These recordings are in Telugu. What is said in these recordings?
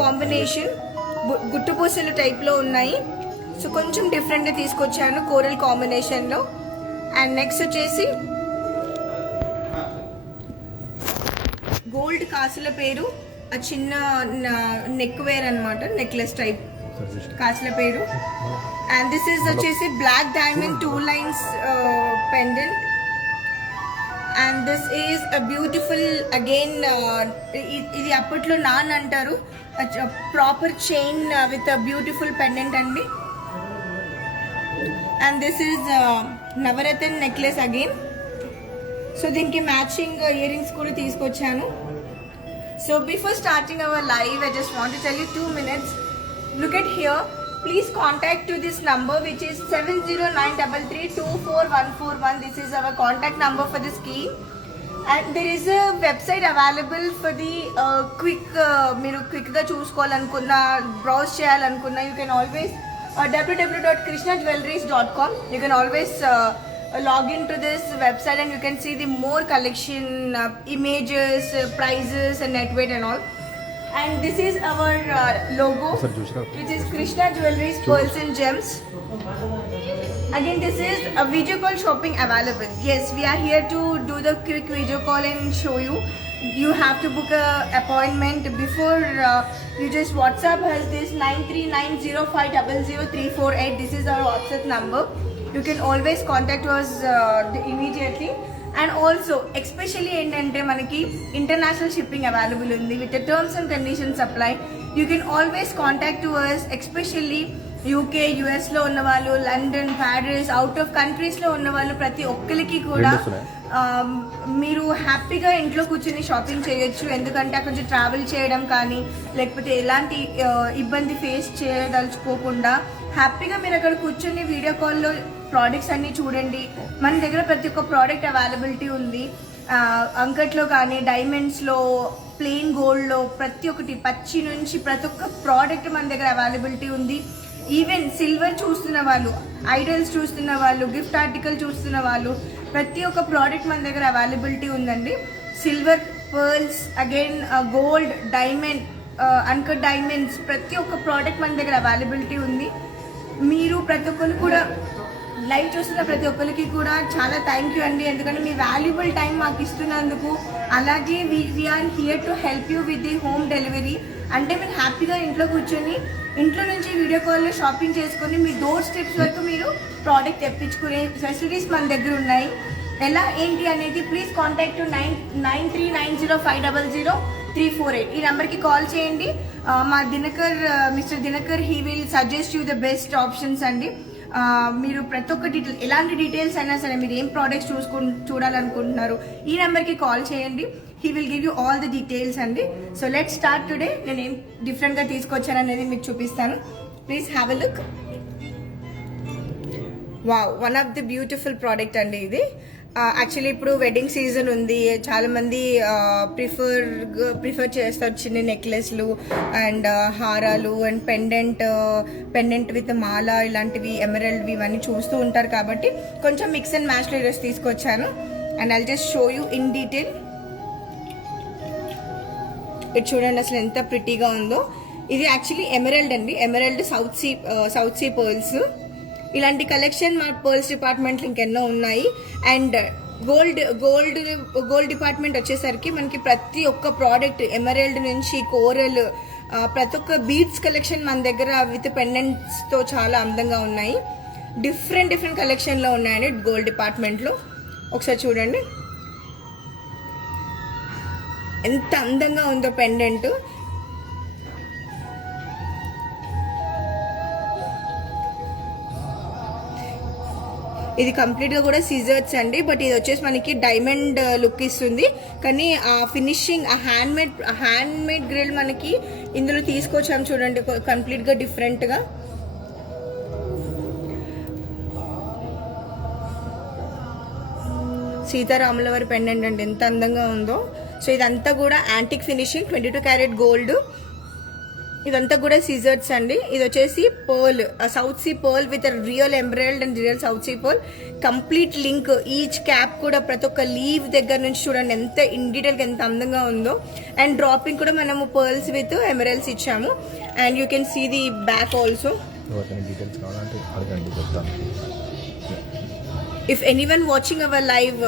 కాంబినేషన్ గుట్టు పూసలు టైప్లో ఉన్నాయి. సో కొంచెం డిఫరెంట్గా తీసుకొచ్చాను కోరల్ కాంబినేషన్లో. అండ్ నెక్స్ట్ వచ్చేసి గోల్డ్ కాసుల పేరు, ఆ చిన్న నెక్ వేర్ అనమాట, నెక్లెస్ టైప్ కాసుల పేరు. అండ్ దిస్ ఈస్ వచ్చేసి black diamond 2 lines pendant. And this is a beautiful again, ఇది అప్పట్లో నాన్ అంటారు, proper chain with a beautiful pendant అండి. And this is navaratna necklace again. So దీనికి మ్యాచింగ్ ఇయర్ రింగ్స్ కూడా తీసుకొచ్చాను. So before starting our live, I just want to tell you 2 minutes. Look at here. Please contact to this number, which is 7093324141. This is our contact number for the scheme. And there is a website available for the quick, మీరు క్విక్గా చూసుకోవాలనుకున్నా, బ్రౌజ్ చేయాలనుకున్నా, you can always www.krishnajewelries.com. You can always log into this website and you can see the more collection, images, prices and net weight and all. And this is our logo, which is Krishna Jewelries Pearls and Gems. Again, this is a video call shopping available. Yes, we are here to do the quick video call and show you. You have to book a appointment before you just WhatsApp us this 9390500348. This is our WhatsApp number. You can always contact us immediately. And also especially ఏంటంటే మనకి ఇంటర్నేషనల్ షిప్పింగ్ అవైలబుల్ ఉంది with terms and conditions apply. You can always contact to us, especially UK, యుఎస్లో ఉన్న వాళ్ళు, లండన్, ప్యారిస్, అవుట్ ఆఫ్ కంట్రీస్లో ఉన్న వాళ్ళు, ప్రతి ఒక్కరికి కూడా మీరు హ్యాపీగా ఇంట్లో కూర్చొని షాపింగ్ చేయొచ్చు. ఎందుకంటే అక్కడ నుంచి ట్రావెల్ చేయడం కానీ లేకపోతే ఎలాంటి ఇబ్బంది ఫేస్ చేయదలుచుకోకుండా హ్యాపీగా మీరు అక్కడ కూర్చొని వీడియో కాల్లో ప్రోడక్ట్స్ అన్నీ చూడండి. మన దగ్గర ప్రతి ఒక్క ప్రోడక్ట్ అవైలబిలిటీ ఉంది. అంకట్లో కానీ, డైమండ్స్లో, ప్లెయిన్ గోల్డ్లో, ప్రతి ఒక్కటి పచ్చి నుంచి ప్రతి ఒక్క ప్రోడక్ట్ మన దగ్గర అవైలబిలిటీ ఉంది. ఈవెన్ సిల్వర్ చూస్తున్న వాళ్ళు, ఐడల్స్ చూస్తున్న వాళ్ళు, గిఫ్ట్ ఆర్టికల్ చూస్తున్న వాళ్ళు, ప్రతి ఒక్క ప్రోడక్ట్ మన దగ్గర అవైలబిలిటీ ఉందండి. Silver, pearls, again gold, diamond, uncut diamonds, ప్రతి ఒక్క ప్రోడక్ట్ మన దగ్గర అవైలబిలిటీ ఉంది. మీరు ప్రతి ఒక్కరు కూడా లైవ్ చూస్తున్న ప్రతి ఒక్కరికి కూడా చాలా థ్యాంక్ యూ అండి, ఎందుకంటే మీ వాల్యుబుల్ టైం మాకు ఇస్తున్నందుకు. అలాగే we are here to help you with the home delivery. అంటే మీరు హ్యాపీగా ఇంట్లో కూర్చొని ఇంట్లో నుంచి వీడియో కాల్లో షాపింగ్ చేసుకొని మీ డోర్ స్టెప్స్ వరకు మీరు ప్రోడక్ట్ తెప్పించుకునే ఫెసిలిటీస్ మన దగ్గర ఉన్నాయి. ఎలా ఏంటి అనేది ప్లీజ్ కాంటాక్ట్ 9390500348. ఈ నెంబర్కి కాల్ చేయండి. మా Dinakar, mister Dinakar, he will suggest you the best options అండి. మీరు ప్రతి ఒక్క ఎలాంటి డీటెయిల్స్ అయినా సరే, మీరు ఏం ప్రోడక్ట్స్ చూడాలనుకుంటున్నారు, ఈ నెంబర్కి కాల్ చేయండి. He will give you all the details అండి. So let start today. నేను ఏం డిఫరెంట్గా తీసుకొచ్చాను అనేది మీకు చూపిస్తాను. Please have a look. Wow, one of the beautiful product అండి ఇది. యాక్చువల్లీ ఇప్పుడు వెడ్డింగ్ సీజన్ ఉంది, చాలామంది ప్రిఫర్ చేస్తారు చిన్న నెక్లెస్లు అండ్ హారాలు అండ్ పెండెంట్ విత్ మాల, ఇలాంటివి ఎమరల్డ్వి ఇవన్నీ చూస్తూ ఉంటారు. కాబట్టి కొంచెం మిక్స్ అండ్ మ్యాచ్లో ఈరోజు తీసుకొచ్చాను. And I'll just show you in detail. ఇది చూడండి అసలు ఎంత ప్రిటీగా ఉందో. ఇది యాక్చువల్లీ ఎమరల్డ్ అండి, ఎమరల్డ్ సౌత్ సీ పర్ల్స్. ఇలాంటి కలెక్షన్ మా పర్ల్స్ డిపార్ట్మెంట్లో ఇంకెన్నో ఉన్నాయి. అండ్ గోల్డ్ డిపార్ట్మెంట్ వచ్చేసరికి మనకి ప్రతి ఒక్క ప్రోడక్ట్ ఎమరల్డ్ నుంచి కోరల్, ప్రతి ఒక్క బీడ్స్ కలెక్షన్ మన దగ్గర విత్ పెండెంట్స్తో చాలా అందంగా ఉన్నాయి. డిఫరెంట్ కలెక్షన్లో ఉన్నాయండి గోల్డ్ డిపార్ట్మెంట్లో. ఒకసారి చూడండి ఎంత అందంగా ఉందో పెండెంట్. ఇది కంప్లీట్గా కూడా సిజర్స్ అండి, బట్ ఇది వచ్చేసి మనకి డైమండ్ లుక్ ఇస్తుంది. కానీ ఆ ఫినిషింగ్, ఆ హ్యాండ్మేడ్ గ్రిల్ మనకి ఇందులో తీసుకొచ్చాము చూడండి, కంప్లీట్గా డిఫరెంట్గా. సీతారాముల వారి పెండెంట్ అండి, ఎంత అందంగా ఉందో. సో ఇదంతా కూడా యాంటిక్ ఫినిషింగ్, 22 క్యారెట్ గోల్డ్. ఇదంతా కూడా సిజర్స్ అండి. ఇది వచ్చేసి pearl, south sea pearl with real embroidered and real south sea pearl. Complete link, each cap కూడా ప్రతి ఒక్క లీవ్ దగ్గర నుంచి చూడండి ఎంత ఇన్ డీటెయిల్గా ఎంత అందంగా ఉందో. అండ్ డ్రాపింగ్ కూడా మనము పర్ల్స్ విత్ ఎమరల్స్ ఇచ్చాము. And you can see the back also. Details కావాలంటే అడగండి చెప్తాను. If anyone watching our live,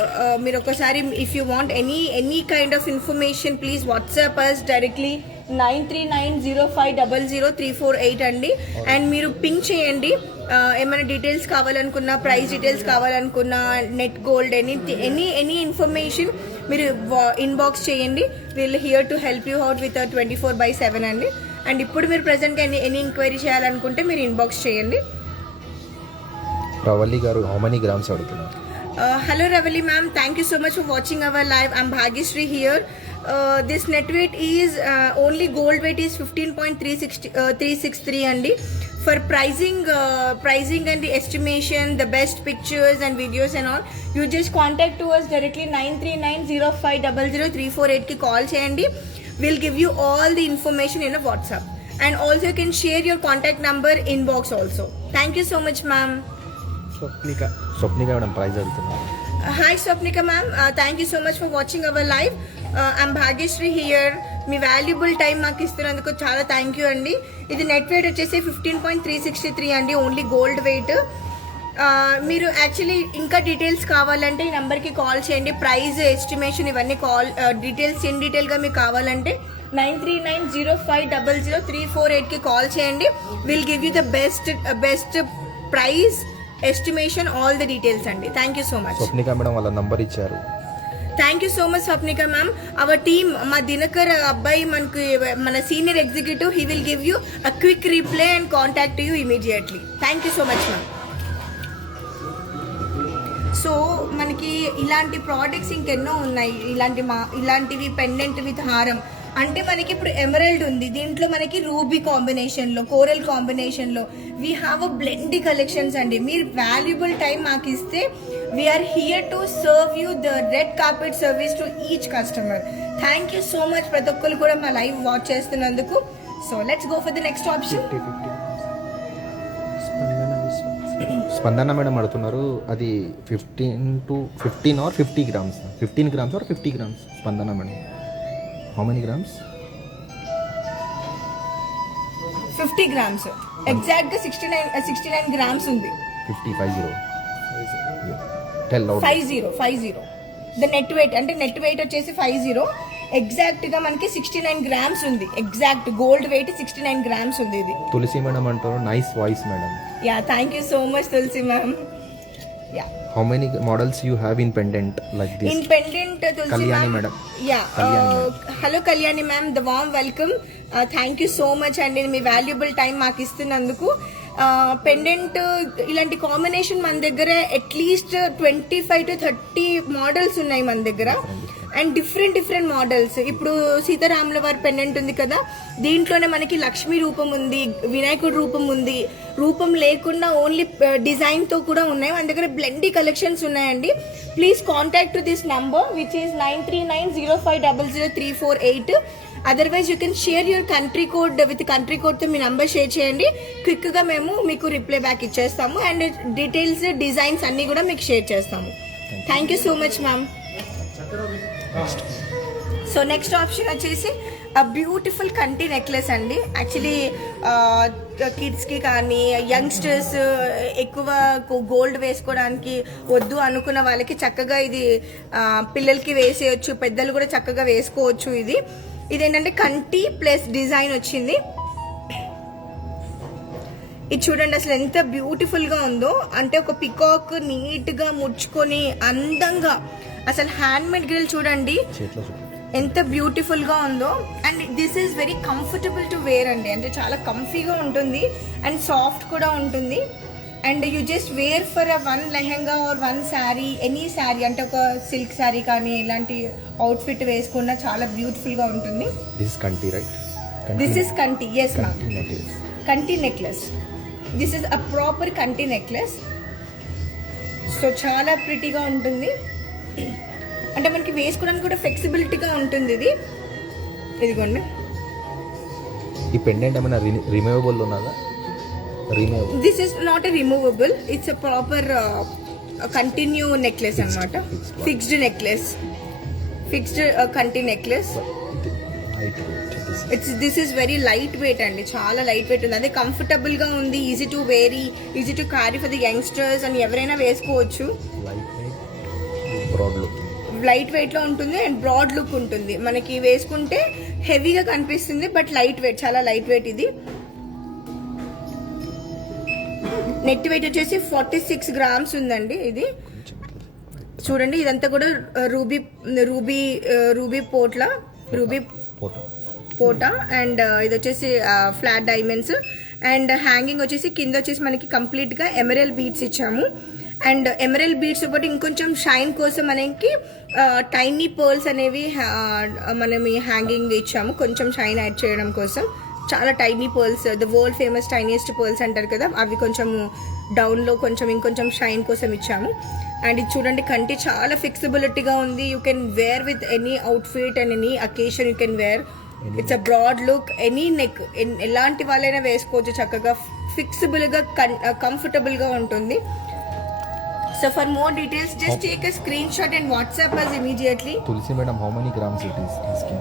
మీరు ఒకసారి if you want any kind of information, please WhatsApp us directly 9390500348 అండి. అండ్ మీరు పింక్ చేయండి ఏమైనా డీటెయిల్స్ కావాలనుకున్నా, ప్రైస్ డీటెయిల్స్ కావాలనుకున్నా, నెట్ గోల్డ్ ఎనీ ఇన్ఫర్మేషన్ మీరు ఇన్బాక్స్ చేయండి. We'll here to help you out with 24/7 అండి. అండ్ ఇప్పుడు మీరు ప్రెసెంట్గా ఎనీ ఎంక్వైరీ చేయాలనుకుంటే మీరు ఇన్బాక్స్ చేయండి. రవలి గారు హౌ మెనీ గ్రామ్స్ అడుగుతున్నారు? Hello Ravali ma'am, thank you so much for watching our live. I'm Bhagyashree here. This net weight is only gold weight is 15.363 andi. For pricing and the estimation, the best pictures and videos and all, you just contact to us directly 9390500348 ki call cheyandi. We'll give you all the information in a WhatsApp, and also you can share your contact number inbox also. Thank you so much ma'am. Swapnika madam price అడుగుతున్నారు. Hi Swapnika ma'am, thank you so much for watching our live. I'm Bhagyashree here. Me valuable time మాకు ఇస్తున్నందుకు చాలా థ్యాంక్ యూ అండి. ఇది నెట్ వెయిట్ వచ్చేసి 15.363 అండి, ఓన్లీ గోల్డ్ వెయిట్. మీరు యాక్చువల్లీ ఇంకా డీటెయిల్స్ కావాలంటే ఈ నెంబర్కి కాల్ చేయండి. ప్రైస్ ఎస్టిమేషన్ ఇవన్నీ కాల్ డీటెయిల్స్ ఇన్ డీటెయిల్గా మీకు కావాలంటే 9390500348 కి కాల్ చేయండి. Will give you the best price estimation, all the details అండి. Thank you so much. Swapnika madam వాళ్ళ నంబర్ ఇచ్చారు. Thank you so much Swapnika ma'am. Our team, మా దినకర్ అబ్బాయి మనకు మన senior executive, he will give you a quick reply and contact you immediately. Thank you so much ma'am. So మనకి ఇలాంటి ప్రోడక్ట్స్ ఇంకెన్నో ఉన్నాయి. ఇలాంటివి పెండెంట్ విత్ హారం అంటే మనకి ఇప్పుడు ఎమరల్డ్ ఉంది, దీంట్లో మనకి రూబీ కాంబినేషన్లో, కోరల్ కాంబినేషన్లో we have a plenty collections అండి. మీరు వాల్యుబుల్ టైం మాకు ఇస్తే we are here to serve you the red carpet service to each customer. Thank you so much ప్రతి ఒక్కరు కూడా మా లైవ్ వాచ్ చేస్తున్నందుకు. So let's go for the next option. Spandana madam అడుగుతున్నారు, అది 15 or 50 grams? 15 grams or 50 grams? స్పందన madam, how many grams? 50 grams. Exact గా 69 grams ఉంది. 50 tell loud. 50 the net weight అంటే నెట్ వెయిట్ వచ్చేసి 50. ఎగ్జాక్ట్ గా మనకి 69 grams ఉంది. ఎగ్జాక్ట్ గోల్డ్ వెయిట్ 69 grams ఉంది. ఇది తులసి మేడం అంటారు, nice voice madam. Yeah thank you so much Tulasi ma'am. Yeah how many models you have in pendant like this? In pendant, Tulsi Kalyani ma'am. madam. Yeah. Hello Kalyani ma'am, the warm welcome. Thank you so much అండి మీ వాల్యుబుల్ టైం మాకు ఇస్తున్నందుకు. పెండెంట్ ఇలాంటి కాంబినేషన్ మన దగ్గర అట్లీస్ట్ 25 to 30 మోడల్స్ ఉన్నాయి మన దగ్గర. And different models. ఇప్పుడు సీతారాముల వారి పెండెంట్ ఉంది కదా, దీంట్లోనే మనకి లక్ష్మీ రూపం ఉంది, వినాయకుడి రూపం ఉంది, రూపం లేకుండా ఓన్లీ డిజైన్తో కూడా ఉన్నాయి. మన దగ్గర బ్లెండీ కలెక్షన్స్ ఉన్నాయండి. Please contact to this number which is 9390500348. Otherwise you can share your country code. With country కోడ్తో మీ నంబర్ షేర్ చేయండి, క్విక్గా మేము మీకు రిప్లై బ్యాక్ ఇచ్చేస్తాము. అండ్ డీటెయిల్స్, డిజైన్స్ అన్నీ కూడా మీకు షేర్ చేస్తాము. Thank you so much ma'am. So next option వచ్చేసి బ్యూటిఫుల్ కంటి నెక్లెస్ అండి. యాక్చువల్లీ కిడ్స్కి కానీ యంగ్స్టర్స్ ఎక్కువ గోల్డ్ వేసుకోవడానికి వద్దు అనుకున్న వాళ్ళకి చక్కగా ఇది పిల్లలకి వేసేయచ్చు, పెద్దలు కూడా చక్కగా వేసుకోవచ్చు. ఇదేంటంటే కంటి ప్లస్ డిజైన్ వచ్చింది. ఇది చూడండి అసలు ఎంత బ్యూటిఫుల్గా ఉందో. అంటే ఒక పికాక్ నీట్గా ముడుచుకొని అందంగా, అసలు హ్యాండ్ మేడ్ గ్రిల్ చూడండి ఎంత బ్యూటిఫుల్ గా ఉందో. And this is very comfortable to wear అండి, అంటే చాలా కంఫీగా ఉంటుంది అండ్ సాఫ్ట్ కూడా ఉంటుంది. And you just wear for one lehenga or one sari, any sari, అంటే ఒక సిల్క్ శారీ కానీ ఇలాంటి అవుట్ఫిట్ వేసుకున్నా చాలా బ్యూటిఫుల్ గా ఉంటుంది. దిస్ ఇస్ కంటి, ఎస్ మ్యామ్, కంటి necklace. This is a proper కంటి నెక్లెస్. సో చాలా ప్రిటీగా ఉంటుంది, అంటే మనకి వేసుకోవడానికి కూడా ఫ్లెక్సిబిలిటీగా ఉంటుంది. ఇదిగోండి ఈ పెండెంట్ ఏమైనా రిమూవబుల్ ఉన్నదా? Removable. This is not a removable, it's a proper continue necklace అన్నమాట. ఫిక్స్డ్ నెక్లెస్, ఫిక్స్డ్ కంటి necklace. This is very light weight అండి, చాలా లైట్ వెయిట్ ఉంది. అదే కంఫర్టబుల్ గా ఉంది, easy to wear, easy to carry for the youngsters అని ఎవరైనా వేసుకోవచ్చు. లైట్ వెయిట్ లో ఉంటుంది అండ్ బ్రాడ్ లుక్ ఉంటుంది. మనకి వేసుకుంటే హెవీగా కనిపిస్తుంది బట్ లైట్ వెయిట్, చాలా లైట్ వెయిట్. ఇది నెట్ వెయిట్ వచ్చేసి 46 grams ఉందండి. ఇది చూడండి, ఇదంతా కూడా రూబీ రూబీ రూబీ పోట్లా, రూబీ పోటా. అండ్ ఇది వచ్చేసి ఫ్లాట్ డైమండ్స్. అండ్ హ్యాంగింగ్ వచ్చేసి కింద వచ్చేసి మనకి కంప్లీట్ గా ఎమరల్ బీడ్స్ ఇచ్చాము. అండ్ ఎమరల్ బీడ్స్ పాటు ఇంకొంచెం షైన్ కోసం మనకి టైనీ పర్ల్స్ అనేవి మనం ఈ హ్యాంగింగ్ ఇచ్చాము, కొంచెం షైన్ యాడ్ చేయడం కోసం. చాలా tiny pearls, the world famous tiniest pearls అంటారు కదా, అవి కొంచెం డౌన్లో కొంచెం ఇంకొంచెం షైన్ కోసం ఇచ్చాము. అండ్ ఇది చూడండి, కంటి చాలా ఫిక్సిబిలిటీగా ఉంది. You can wear with any outfit and any occasion you can wear. It's a broad look, any neck, ఎలాంటి వాళ్ళైనా వేసుకోవచ్చు చక్కగా. ఫిక్సిబుల్గా కంఫర్టబుల్గా ఉంటుంది. So for more details, just take a screenshot and WhatsApp us immediately. Tulsi madam, how many grams it is asking?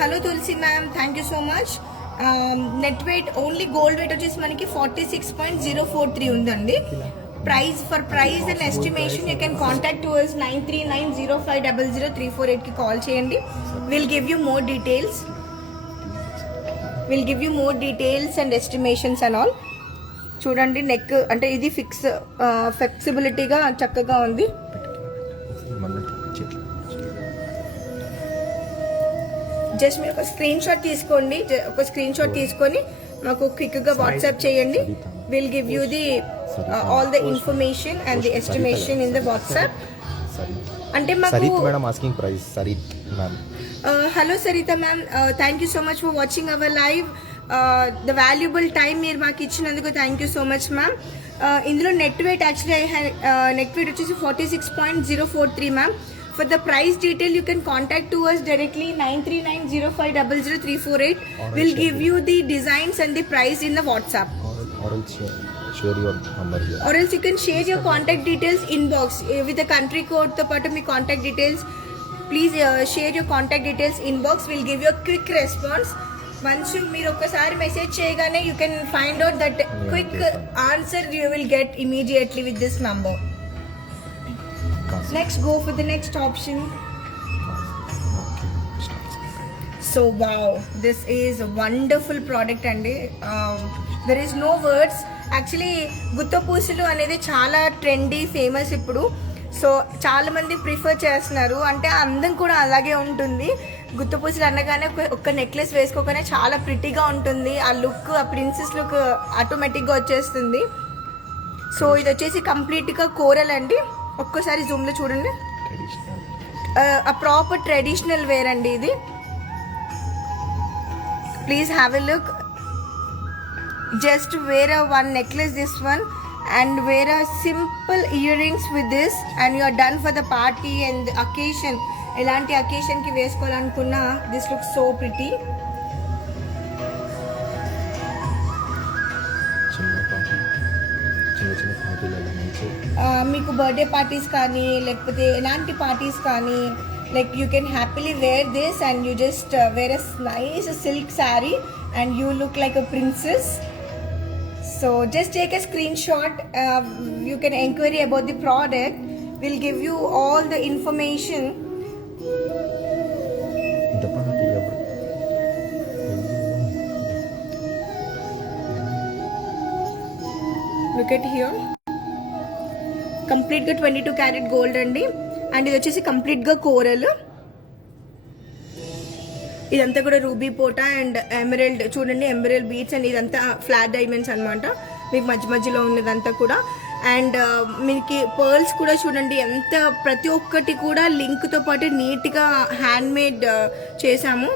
Hello Tulsi ma'am, thank you so much. Net weight only gold weight వచ్చేసి మనకి 46.043 ఉందండి. Price for price and estimation you can contact to us 9390500348 కి కాల్ చేయండి. We'll give you more details. We'll give you more details and estimations and all. చూడండి, నెక్ అంటే ఇది ఫ్లెక్సిబిలిటీగా చక్కగా ఉంది. జస్ట్ మీరు ఒక స్క్రీన్ షాట్ తీసుకోండి, ఒక స్క్రీన్ షాట్ తీసుకొని మాకు క్విక్గా వాట్సాప్ చేయండి. Will give you the all the information and the estimation in the WhatsApp. అంటే మాకు hello Saritha ma'am, thank you so much for watching our live. The valuable time మీరు మాకు ఇచ్చినందుకు thank you so much ma'am. ఇందులో net weight actually net weight వచ్చేసి 46.043 ma'am. For the price detail you can contact to us directly 9390500348. Will give you the designs and the price in the WhatsApp. Or else you can share your contact details inbox with the country code తో పాటు మీ contact details. Please share your contact details inbox. Will give you quick response. Once మీరు ఒక్కసారి మెసేజ్ చేయగానే you can find out that quick answer you will get immediately with this number. Next go for the next option. So wow, this is wonderful product అండి. There is no words. Actually గుత్తపూసలు అనేది చాలా ట్రెండీ, ఫేమస్ ఇప్పుడు. సో చాలా మంది ప్రిఫర్ చేస్తున్నారు, అంటే అందం కూడా అలాగే ఉంటుంది. గుత్తపూసలు అనగానే ఒక్క నెక్లెస్ వేసుకోగానే చాలా ప్రిటీగా ఉంటుంది. ఆ లుక్, ఆ ప్రిన్సెస్ లుక్ ఆటోమేటిక్గా వచ్చేస్తుంది. సో ఇది వచ్చేసి కంప్లీట్గా కోరల్ అండి. ఒక్కసారి జూమ్లో చూడండి, ఆ ప్రాపర్ ట్రెడిషనల్ వేర్ అండి ఇది. Please have a look. Just wear a one necklace, this one, and wear a simple earrings with this, and you are done for the party and the occasion. Elanti occasion ki veskovalanunna, this looks so pretty. మీకు బర్త్డే పార్టీస్ కానీ లేకపోతే ఎలాంటి పార్టీస్ కానీ, like you can happily wear this and you just wear a nice silk saree and you look like a princess. So just take a screenshot. You can inquire about the product. We'll give you all the information. Look at here. Complete గా 22 karat gold అండి. అండ్ ఇది వచ్చేసి కంప్లీట్ గా కోరల్. ఇదంతా కూడా రూబీ పోటా అండ్ ఎమరల్డ్, చూడండి ఎమరల్డ్ బీట్స్ అండ్ ఇదంతా ఫ్లాట్ డైమండ్స్ అనమాట. మీకు మధ్య మధ్యలో ఉన్నదంతా కూడా. అండ్ మీకు పర్ల్స్ కూడా చూడండి, ఎంత ప్రతి ఒక్కటి కూడా లింక్తో పాటు నీట్గా హ్యాండ్ మేడ్ చేసాము.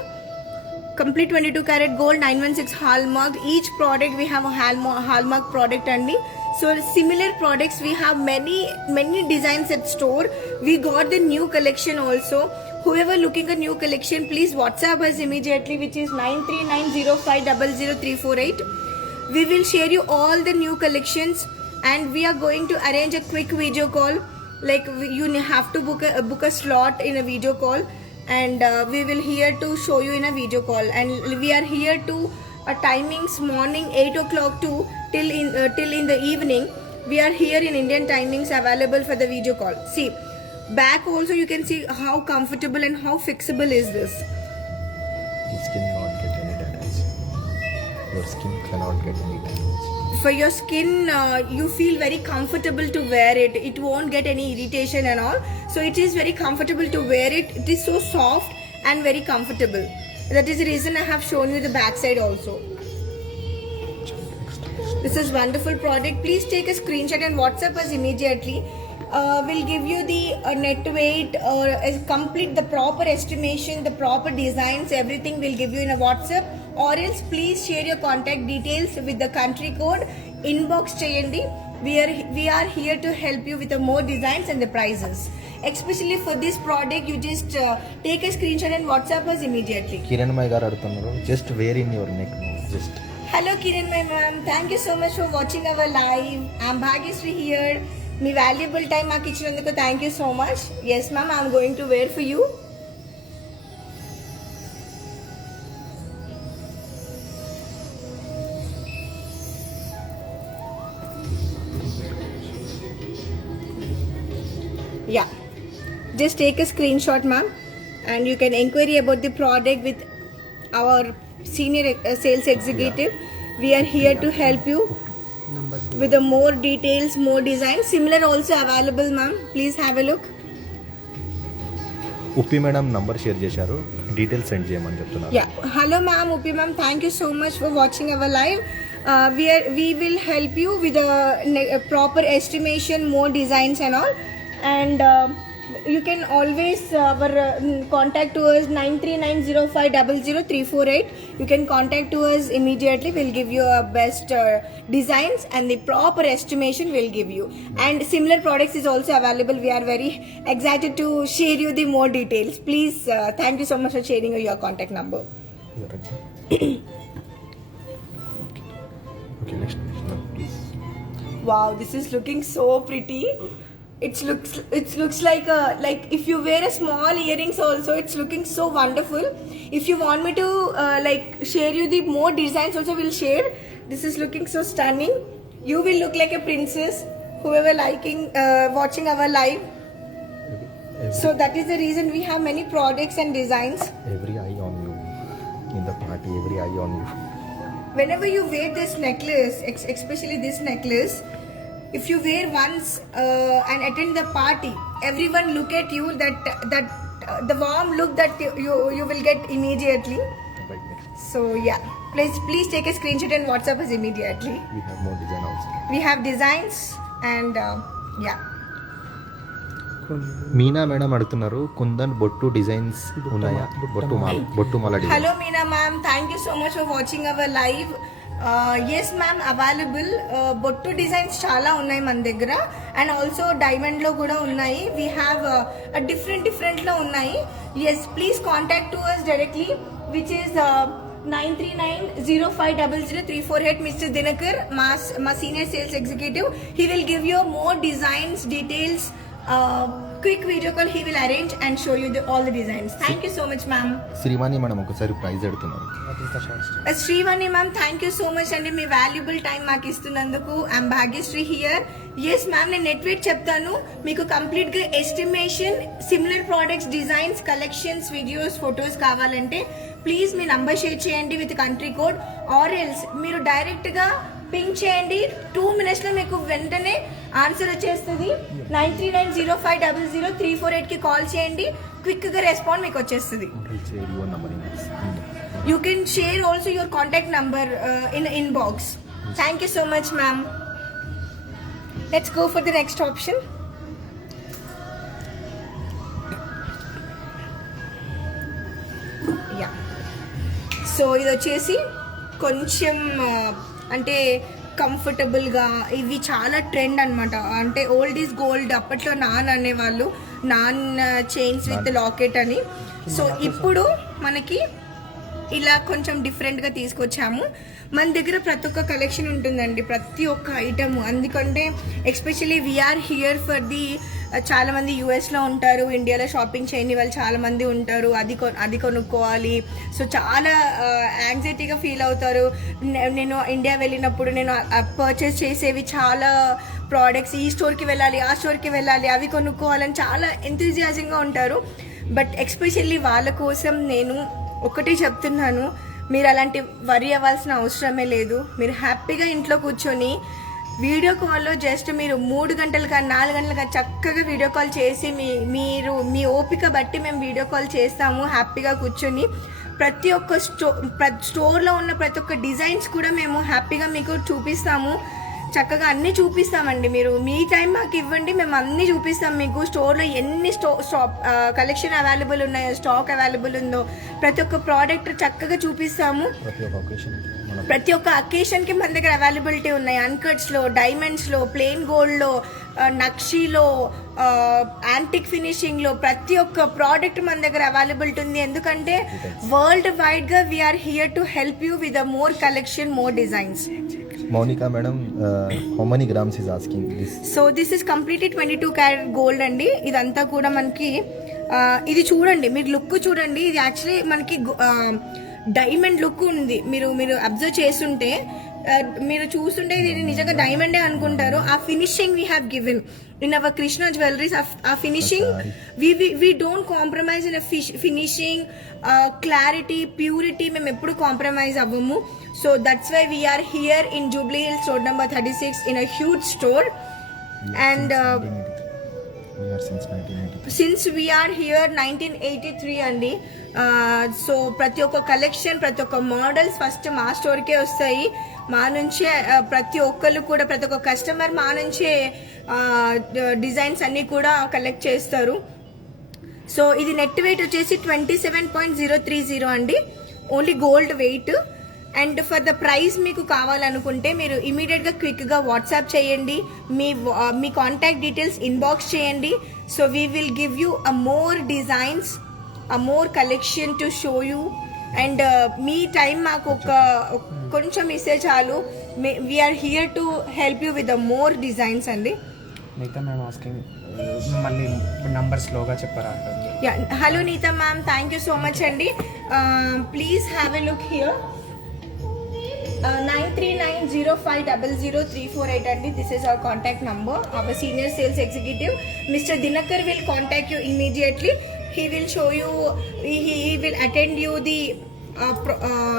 Complete 22 karat gold, 916 hallmark. Each product we have a hallmark product andi. So similar products we have many designs at store. We got the new collection also. Whoever looking a new collection, please WhatsApp us immediately, which is 9390500348. We will share you all the new collections, and we are going to arrange a quick video call. Like you have to book a slot in a video call, and we will here to show you in a video call. And we are here to timings morning 8 o'clock to till in the evening. We are here in Indian timings available for the video call. See, back also you can see how comfortable and how fixable is this. Your skin not get any damage. Your skin cannot get any damage. For your skin, you feel very comfortable to wear it. It won't get any irritation and all. So it is very comfortable to wear it. It is so soft and very comfortable. That is the reason I have shown you the back side also. This is wonderful product. Please take a screenshot and WhatsApp us immediately. We'll give you the net weight or complete the proper estimation, the proper designs, everything we'll give you in a WhatsApp. Or else please share your contact details with the country code. Inbox cheyandi. We are here to help you with the more designs and the prices. Especially for this product, you just take a screenshot and WhatsApp us immediately. Kiran మై గారు అడుగుతున్నారు, just wear in your neck, just. Hello Kiran ma'am, thank you so much for watching our live. I'm Bhagyashree here. Me valuable time మాకు ఇచ్చినందుకు thank you so much. Yes ma'am, I'm going to wear for you. Yeah, just take a screenshot ma'am, and you can inquiry about the product with our senior sales executive. We are here to help you with the more details, more designs. Similar also available ma'am, please have a look. Uppi madam number share చేశారు, డీటెయిల్స్ సెండ్ చేయమని చెప్తున్నారు. Yeah, hello ma'am, Upi ma'am, thank you so much for watching our live. We will help you with a proper estimation, more designs and all. And you can always contact to us 9390500348. You can contact to us immediately. We'll give you a best designs and the proper estimation we'll give you. And similar products is also available. We are very excited to share you the more details. Please, thank you so much for sharing your contact number. Okay, next please. Wow, this is looking so pretty. It looks like if you wear a small earrings also, it's looking so wonderful. If you want me to share you the more designs also, we'll share. This is looking so stunning. You will look like a princess. Whoever watching our live. So that is the reason we have many products and designs. Every eye on you in the party. Every eye on you. Whenever you wear this necklace, especially this necklace, if you wear once and attend the party, everyone look at you, that the warm look that you will get immediately. Right next. So yeah, please take a screenshot and WhatsApp us immediately. We have more design also. We have designs and yeah. Meena madam అడుగుతున్నారు, కుందన్ బొట్టు డిజైన్స్ ఉన్నాయా? బొట్టు మాల design. Hello Meena ma'am, thank you so much for watching our live. Yes ma'am, available. బొట్టు డిజైన్స్ చాలా ఉన్నాయి మన దగ్గర, అండ్ ఆల్సో డైమండ్ లో కూడా ఉన్నాయి. We have different లో ఉన్నాయి. Yes, please contact to us directly, which is 9390500348. Mr. Dinakar, my senior sales executive. He will give you more designs, details. Quick video call he will arrange and show you all the designs. Thank you so much ma'am. Srivani madam ఒకసారి ప్రైజ్ అడుగుతున్నారు. Sriwani ma'am, thank you so much అండి, మీ వాల్యుబుల్ టైం మాకు ఇస్తున్నందుకు. I'm Bhagyashree here. Yes ma'am, నేను నెట్ వెయిట్ చెప్తాను మీకు. కంప్లీట్ గా estimation, similar products, designs, collections, videos, photos కావాలంటే ప్లీజ్ మీ నంబర్ షేర్ చేయండి with country code, or else మీరు డైరెక్ట్ గా పింక్ చేయండి. 2 minutes లో మీకు వెంటనే ఆన్సర్ వచ్చేస్తుంది. 9390500348 కి కాల్ చేయండి, క్విక్ గా రెస్పాండ్ మీకు వచ్చేస్తుంది. You can share also your contact number in the inbox. Thank you so much ma'am. Let's go for the next option. Yeah. So ఇది వచ్చేసి కొంచెం అంటే కంఫర్టబుల్గా, ఇవి చాలా ట్రెండ్ అనమాట. అంటే ఓల్డ్ ఈజ్ గోల్డ్, అప్పట్లో నాన్ అనేవాళ్ళు. నాన్ చైన్స్ విత్ లాకెట్ అని. సో ఇప్పుడు మనకి ఇలా కొంచెం డిఫరెంట్గా తీసుకొచ్చాము. మన దగ్గర ప్రతి ఒక్క కలెక్షన్ ఉంటుందండి, ప్రతి ఒక్క ఐటమ్. అందుకంటే especially we're here for the చాలామంది యూఎస్లో ఉంటారు, ఇండియాలో షాపింగ్ చేయని వాళ్ళు చాలామంది ఉంటారు. అది కొనుక్కోవాలి, సో చాలా యాంగ్జైటీగా ఫీల్ అవుతారు. నేను ఇండియా వెళ్ళినప్పుడు నేను పర్చేస్ చేసేవి చాలా ప్రోడక్ట్స్, ఈ స్టోర్కి వెళ్ళాలి, ఆ స్టోర్కి వెళ్ళాలి, అవి కొనుక్కోవాలని చాలా ఎంతూజియాజంగా ఉంటారు. బట్ ఎస్పెషల్లీ వాళ్ళ కోసం నేను ఒకటి చెప్తున్నాను, మీరు అలాంటి వరి అవ్వాల్సిన అవసరమే లేదు. మీరు హ్యాపీగా ఇంట్లో కూర్చొని వీడియో కాల్లో జస్ట్ మీరు 3 గంటలుగా 4 గంటలుగా చక్కగా వీడియో కాల్ చేసి మీ ఓపిక బట్టి మేము వీడియో కాల్ చేస్తాము. హ్యాపీగా కూర్చొని ప్రతి ఒక్క స్టోర్లో ఉన్న ప్రతి ఒక్క డిజైన్స్ కూడా మేము హ్యాపీగా మీకు చూపిస్తాము. చక్కగా అన్నీ చూపిస్తామండి. మీరు మీ టైం మాకు ఇవ్వండి, మేము అన్నీ చూపిస్తాం మీకు. స్టోర్లో ఎన్ని కలెక్షన్ అవైలబుల్ ఉన్నాయో, స్టాక్ అవైలబుల్ ఉందో ప్రతి ఒక్క ప్రోడక్ట్ చక్కగా చూపిస్తాము. ప్రతి ఒక్క అకేషన్కి మన దగ్గర అవైలబిలిటీ ఉన్నాయి. అన్కట్స్లో, డైమండ్స్లో, ప్లెయిన్ గోల్డ్లో, నక్షీలో, యాంటిక్ ఫినిషింగ్లో ప్రతి ఒక్క ప్రోడక్ట్ మన దగ్గర అవైలబిలిటీ ఉంది. ఎందుకంటే వరల్డ్ వైడ్గా we're here to help you with more collection, more designs. Monica madam, how many grams is asking this? So this is completely 22 carat gold అండి. ఇదంతా కూడా మనకి ఇది చూడండి, మీరు లుక్ చూడండి. ఇది యాక్చువల్లీ మనకి డైమండ్ లుక్ ఉంది. మీరు అబ్జర్వ్ చేస్తుంటే మీరు చూస్తుంటే ఇది నిజంగా డైమండే అనుకుంటారు. ఆ finishing we have given in our Krishna jewelleries. ఆ finishing we don't compromise in finishing, clarity, purity మేము ఎప్పుడు కాంప్రమైజ్ అవ్వము. So that's why we're here in Jubilee Hills road number 36 in a huge store. And since we're here 1983 అండి. సో ప్రతి ఒక్క కలెక్షన్, ప్రతి ఒక్క మోడల్స్ ఫస్ట్ మా స్టోర్కే వస్తాయి. మా నుంచే ప్రతి ఒక్కళ్ళు కూడా, ప్రతి ఒక్క కస్టమర్ మా నుంచే డిజైన్స్ అన్నీ కూడా కలెక్ట్ చేస్తారు. సో ఇది నెట్ వెయిట్ వచ్చేసి 27.030 అండి, only gold weight. And for the price మీకు కావాలనుకుంటే మీరు ఇమీడియట్గా క్విక్గా వాట్సాప్ చేయండి, మీ కాంటాక్ట్ డీటెయిల్స్ ఇన్బాక్స్ చేయండి. So we will give you a more designs, a more collection to show you. And మీ టైం మాకు కొంచెం ఇస్తే చాలు. We're here to help you with the more designs అండి. నీతా మ్యామ్ ఆస్కింగ్, మళ్ళీ నంబర్ స్లోగా చెప్పరా? Hello Nita ma'am, thank you so much అండి. Please have a look here. 9390500348 అండి. This is our contact number. Our senior sales executive mister Dinakar will contact you immediately. He will show you, he will attend you the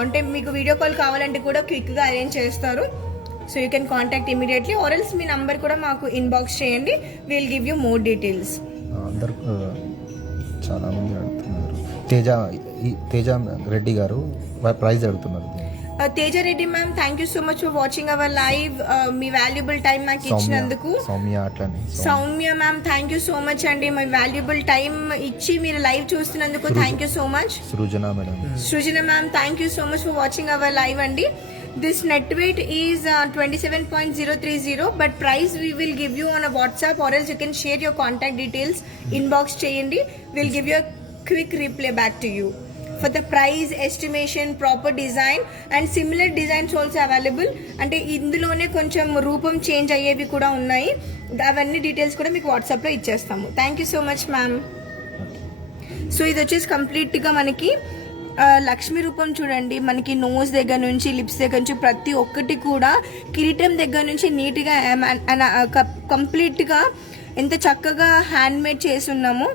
అంటే మీకు వీడియో కాల్ కావాలంటే కూడా క్విక్గా అరేంజ్ చేస్తారు. So you can contact immediately, or else me number కూడా మాకు ఇన్బాక్స్ చేయండి. Will give you more details. అందరు చాలా మంది అడుగుతున్నారు. తేజ రెడ్డి గారు ప్రైజ్ అడుగుతున్నారు. Teja Reddy ma'am, thank you so much for watching our live. మీ వాల్యుబుల్ టైం మాకు ఇచ్చినందుకు. Soumya ma'am, thank you so much అండి, మీ వాల్యుబుల్ టైం ఇచ్చి మీరు లైవ్ చూస్తున్నందుకు thank you so much. Srujana ma'am, thank you so much for watching our live అండి. This net weight is 27.030, but price we will give you on a WhatsApp, or else you can share your contact details, inbox cheyandi. We'll give you a quick reply back to you for the price estimation, proper design and similar designs also available. అంటే ఇందులోనే కొంచెం రూపం చేంజ్ అయ్యేవి కూడా ఉన్నాయి. అవన్నీ డీటెయిల్స్ కూడా మీకు వాట్సాప్లో ఇచ్చేస్తాము. Thank you so much ma'am. So ఇది వచ్చేసి కంప్లీట్గా మనకి లక్ష్మీ రూపం చూడండి. మనకి నోస్ దగ్గర నుంచి, లిప్స్ దగ్గర నుంచి ప్రతి ఒక్కటి కూడా, కిరీటం దగ్గర నుంచి నీట్గా కంప్లీట్గా ఎంత చక్కగా హ్యాండ్మేడ్ చేసి ఉన్నాము.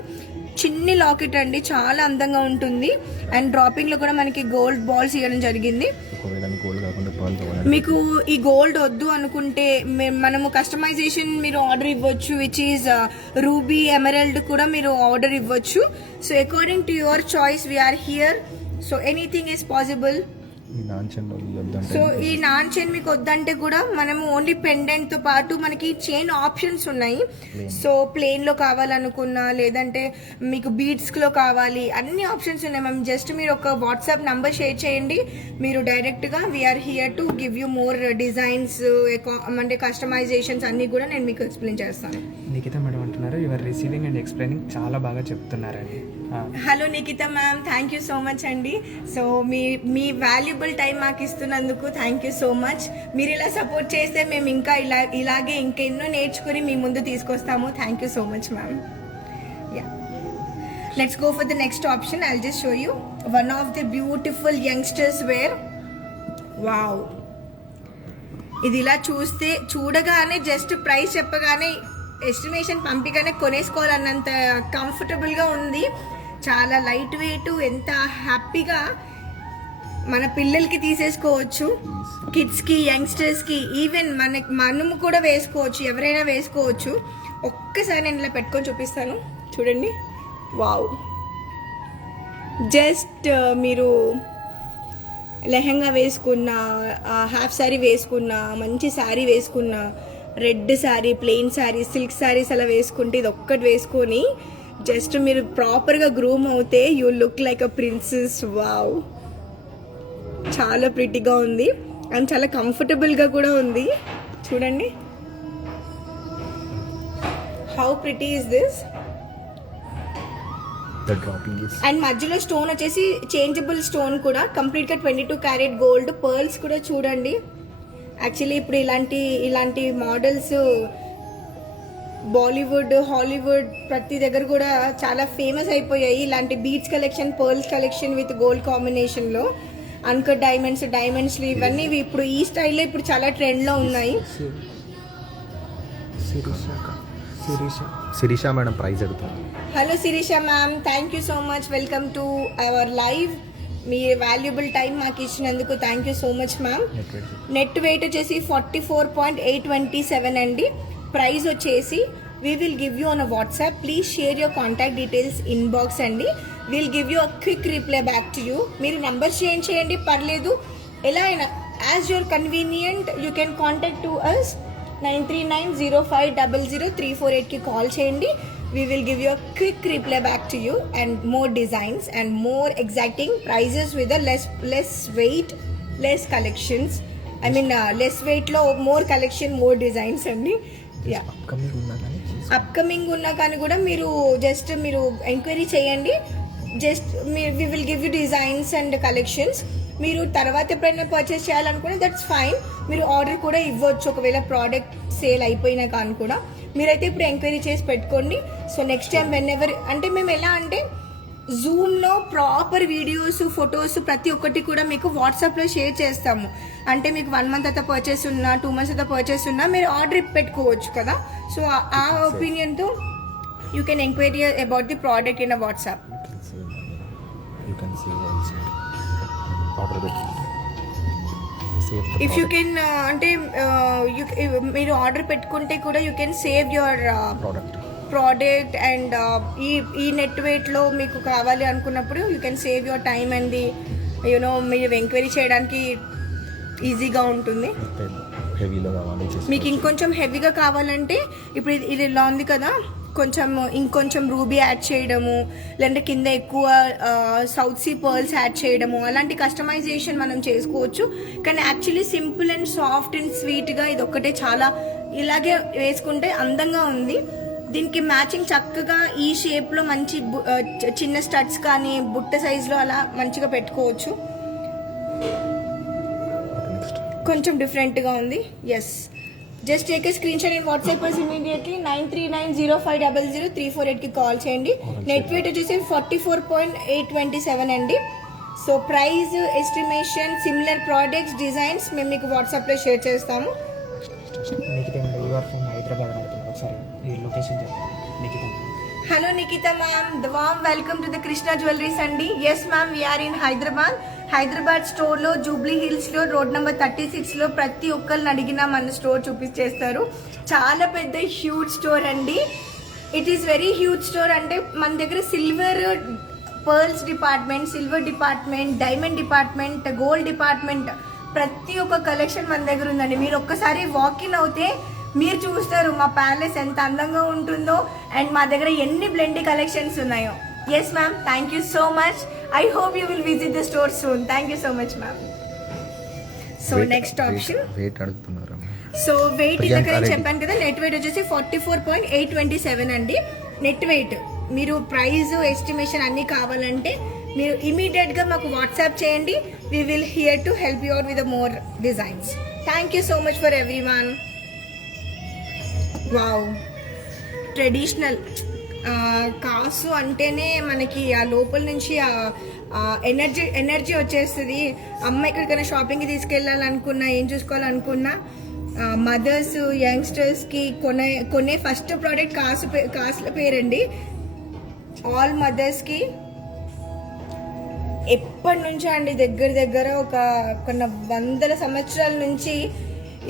చిన్ని లాకెట్ అండి, చాలా అందంగా ఉంటుంది. అండ్ డ్రాపింగ్లో కూడా మనకి గోల్డ్ బాల్స్ ఇవ్వడం జరిగింది. మీకు ఈ గోల్డ్ వద్దు అనుకుంటే మనము కస్టమైజేషన్ మీరు ఆర్డర్ ఇవ్వచ్చు, విచ్ ఈజ్ రూబీ, ఎమరల్డ్ కూడా మీరు ఆర్డర్ ఇవ్వచ్చు. So according to your choice we're here. So anything is possible. ఈ నాన్ చైన్ వద్దంటే సో ఈ నాన్ చైన్ మీకు వద్దంటే కూడా మనము ఓన్లీ పెండెంట్ తో పాటు మనకి చైన్ ఆప్షన్స్ ఉన్నాయి. సో ప్లేన్ లో కావాలనుకున్నా లేదంటే మీకు బీడ్స్ లో కావాలి, అన్ని ఆప్షన్స్ ఉన్నాయి మ్యామ్. జస్ట్ మీరు ఒక వాట్సాప్ నంబర్ షేర్ చేయండి, మీరు డైరెక్ట్ గా we're here to give you more designs అంటే కస్టమైజేషన్స్ అన్ని కూడా నేను మీకు ఎక్స్ప్లెయిన్ చేస్తాను. నిఖిత మేడం అంటున్నారు యువర్ రిసీవింగ్ అండ్ ఎక్స్ప్లెయినింగ్ చాలా బాగా చెప్తున్నారండి. Hello Nikhita ma'am, thank you so much అండి. సో మీ వాల్యుబుల్ టైం మాకు ఇస్తున్నందుకు థ్యాంక్ యూ సో మచ్. మీరు ఇలా సపోర్ట్ చేస్తే మేము ఇంకా ఇలాగే ఇంకెన్నో నేర్చుకుని మీ ముందు తీసుకొస్తాము. Thank you so much ma'am. Yeah, let's go for the next option. I'll just show you one of the beautiful youngsters wear. Wow, ఇది ఇలా చూడగానే జస్ట్ ప్రైస్ చెప్పగానే ఎస్టిమేషన్ పంపిగానే కొనేసుకోవాలన్నంత కంఫర్టబుల్గా ఉంది. చాలా లైట్ వెయిట్, ఎంత హ్యాపీగా మన పిల్లలకి తీసేసుకోవచ్చు, కిడ్స్కి, యంగ్స్టర్స్కి, ఈవెన్ మనము కూడా వేసుకోవచ్చు, ఎవరైనా వేసుకోవచ్చు. ఒక్కసారి నేను ఇలా పెట్టుకొని చూపిస్తాను, చూడండి. వావ్, జస్ట్ మీరు లెహంగా వేసుకున్న, హాఫ్ శారీ వేసుకున్న, మంచి శారీ వేసుకున్న, red sari, plain sari, silk saris అలా వేసుకుంటే ఇది ఒక్కటి వేసుకొని జస్ట్ మీరు ప్రాపర్గా గ్రూమ్ అవుతే you look like a princess. Wow, చాలా ప్రిటీగా ఉంది అండ్ చాలా కంఫర్టబుల్గా కూడా ఉంది. చూడండి how pretty is this. And మధ్యలో స్టోన్ వచ్చేసి చేంజబుల్ స్టోన్ కూడా, కంప్లీట్గా 22 క్యారెట్ గోల్డ్. పర్ల్స్ కూడా చూడండి. యాక్చువల్లీ ఇప్పుడు ఇలాంటి మోడల్స్ బాలీవుడ్, హాలీవుడ్ ప్రతి దగ్గర కూడా చాలా ఫేమస్ అయిపోయాయి. ఇలాంటి beads collection, pearls collection with gold కాంబినేషన్లో, అన్కట్ డైమండ్స్లు ఇవన్నీ ఇప్పుడు ఈ స్టైల్లో ఇప్పుడు చాలా ట్రెండ్లో ఉన్నాయి. శిరీష మేడం ప్రైజ్ అడుగుతాను. Hello Sirisha ma'am, thank you so much. Welcome to our live. మీ వాల్యుబుల్ టైం మాకు ఇచ్చినందుకు thank you so much ma'am. Net weight వచ్చేసి 44.827 అండి. ప్రైస్ వచ్చేసి we will give you on a WhatsApp. Please share your contact details inbox అండి. Will give you a quick reply back to you. మీరు నెంబర్ చేంజ్ చేయండి, పర్లేదు, ఎలా అయినా as your convenient. You can contact to us 9390500348కి కాల్ చేయండి. We will give you a quick reply back to you and more designs and more exacting prices with a less weight, less collections. I mean less weight lo more collection, more designs andi. Yeah, upcoming unna kani kuda మీరు just మీరు ఎంక్వైరీ చేయండి. Just we will give you designs and collections. మీరు తర్వాత ఎప్పుడైనా పర్చేస్ చేయాలనుకుంటే దట్స్ ఫైన్, మీరు ఆర్డర్ కూడా ఇవ్వచ్చు ఒకవేళ ప్రోడక్ట్ సేల్ అయిపోయినా కానీ కూడా. మీరైతే ఇప్పుడు ఎంక్వైరీ చేసి పెట్టుకోండి. So next time when ever, అంటే మేము ఎలా అంటే జూమ్లో ప్రాపర్ వీడియోస్, ఫొటోస్ ప్రతి ఒక్కటి కూడా మీకు వాట్సాప్లో షేర్ చేస్తాము. అంటే మీకు 1 month అయితే పర్చేస్ ఉన్నా, 2 months అయితే పర్చేస్ ఉన్నా మీరు ఆర్డర్ పెట్టుకోవచ్చు కదా. సో ఆ ఒపీనియన్తో you can enquiry about the product in a WhatsApp. If you can అంటే మీరు ఆర్డర్ పెట్టుకుంటే కూడా you can save your product and ఈ నెట్ వెయిట్లో మీకు కావాలి అనుకున్నప్పుడు you can save your time and the you know మీరు ఎంక్వైరీ చేయడానికి ఈజీగా ఉంటుంది. మీకు ఇంకొంచెం హెవీగా కావాలంటే ఇప్పుడు ఇది ఇలా ఉంది కదా, ఇంకొంచెం రూబీ యాడ్ చేయడము, లేదంటే కింద ఎక్కువ సౌత్ సీ పర్ల్స్ యాడ్ చేయడము, అలాంటి కస్టమైజేషన్ మనం చేసుకోవచ్చు. కానీ actually simple and soft and స్వీట్గా ఇది ఒక్కటే చాలా ఇలాగే వేసుకుంటే అందంగా ఉంది. దీనికి మ్యాచింగ్ చక్కగా ఈ షేప్లో మంచి చిన్న స్టడ్స్ కానీ బుట్ట సైజులో అలా మంచిగా పెట్టుకోవచ్చు. కొంచెం డిఫరెంట్గా ఉంది. Yes, just take a screenshot and WhatsApp us immediately 9390500348కి కాల్ చేయండి. నెట్ వెయిట్ వచ్చేసి 44.827 అండి. So price estimation, similar products, designs మేము మీకు వాట్సాప్లో షేర్ చేస్తాము. Hello Nikhita ma'am, the warm welcome to the Krishna jewelleries అండి. Yes ma'am, we're in Hyderabad స్టోర్లో జూబ్లీ హిల్స్లో రోడ్ నెంబర్ 36లో ప్రతి ఒక్కరిని అడిగినా మన స్టోర్ చూపించేస్తారు. చాలా పెద్ద హ్యూజ్ స్టోర్ అండి. It is very huge store. అంటే మన దగ్గర silver pearls department, silver department, diamond department, gold department, ప్రతి ఒక్క కలెక్షన్ మన దగ్గర ఉందండి. మీరు ఒక్కసారి వాకిన్ అవుతే మీరు చూస్తారు మా ప్యాలెస్ ఎంత అందంగా ఉంటుందో అండ్ మా దగ్గర ఎన్ని బ్లెండీ కలెక్షన్స్ ఉన్నాయో. Yes ma'am, thank you so much. I hope you will visit the store soon. Thank you so much ma'am. So next option, weight అడుగుతున్నారా? సో వెయిట్ ఇందాక నేను చెప్పాను కదా, నెట్ వెయిట్ వచ్చేసి 44.827 అండి. నెట్ వెయిట్ మీరు ప్రైస్ ఎస్టిమేషన్ అన్నీ కావాలంటే మీరు ఇమీడియట్గా మాకు వాట్సాప్ చేయండి. We will here to help you out with more designs. Thank you so much for every one. Wow, traditional కాసు అంటేనే మనకి ఆ లోపల నుంచి ఎనర్జీ వచ్చేస్తుంది. అమ్మ ఎక్కడికైనా షాపింగ్కి తీసుకెళ్ళాలనుకున్నా, ఏం చూసుకోవాలనుకున్నా, మదర్స్ యంగ్స్టర్స్కి కొనే ఫస్ట్ ప్రోడక్ట్ కాసుల పేరండి. ఆల్ మదర్స్కి ఎప్పటి నుంచో అండి, దగ్గర ఒక కొన్ని వందల సంవత్సరాల నుంచి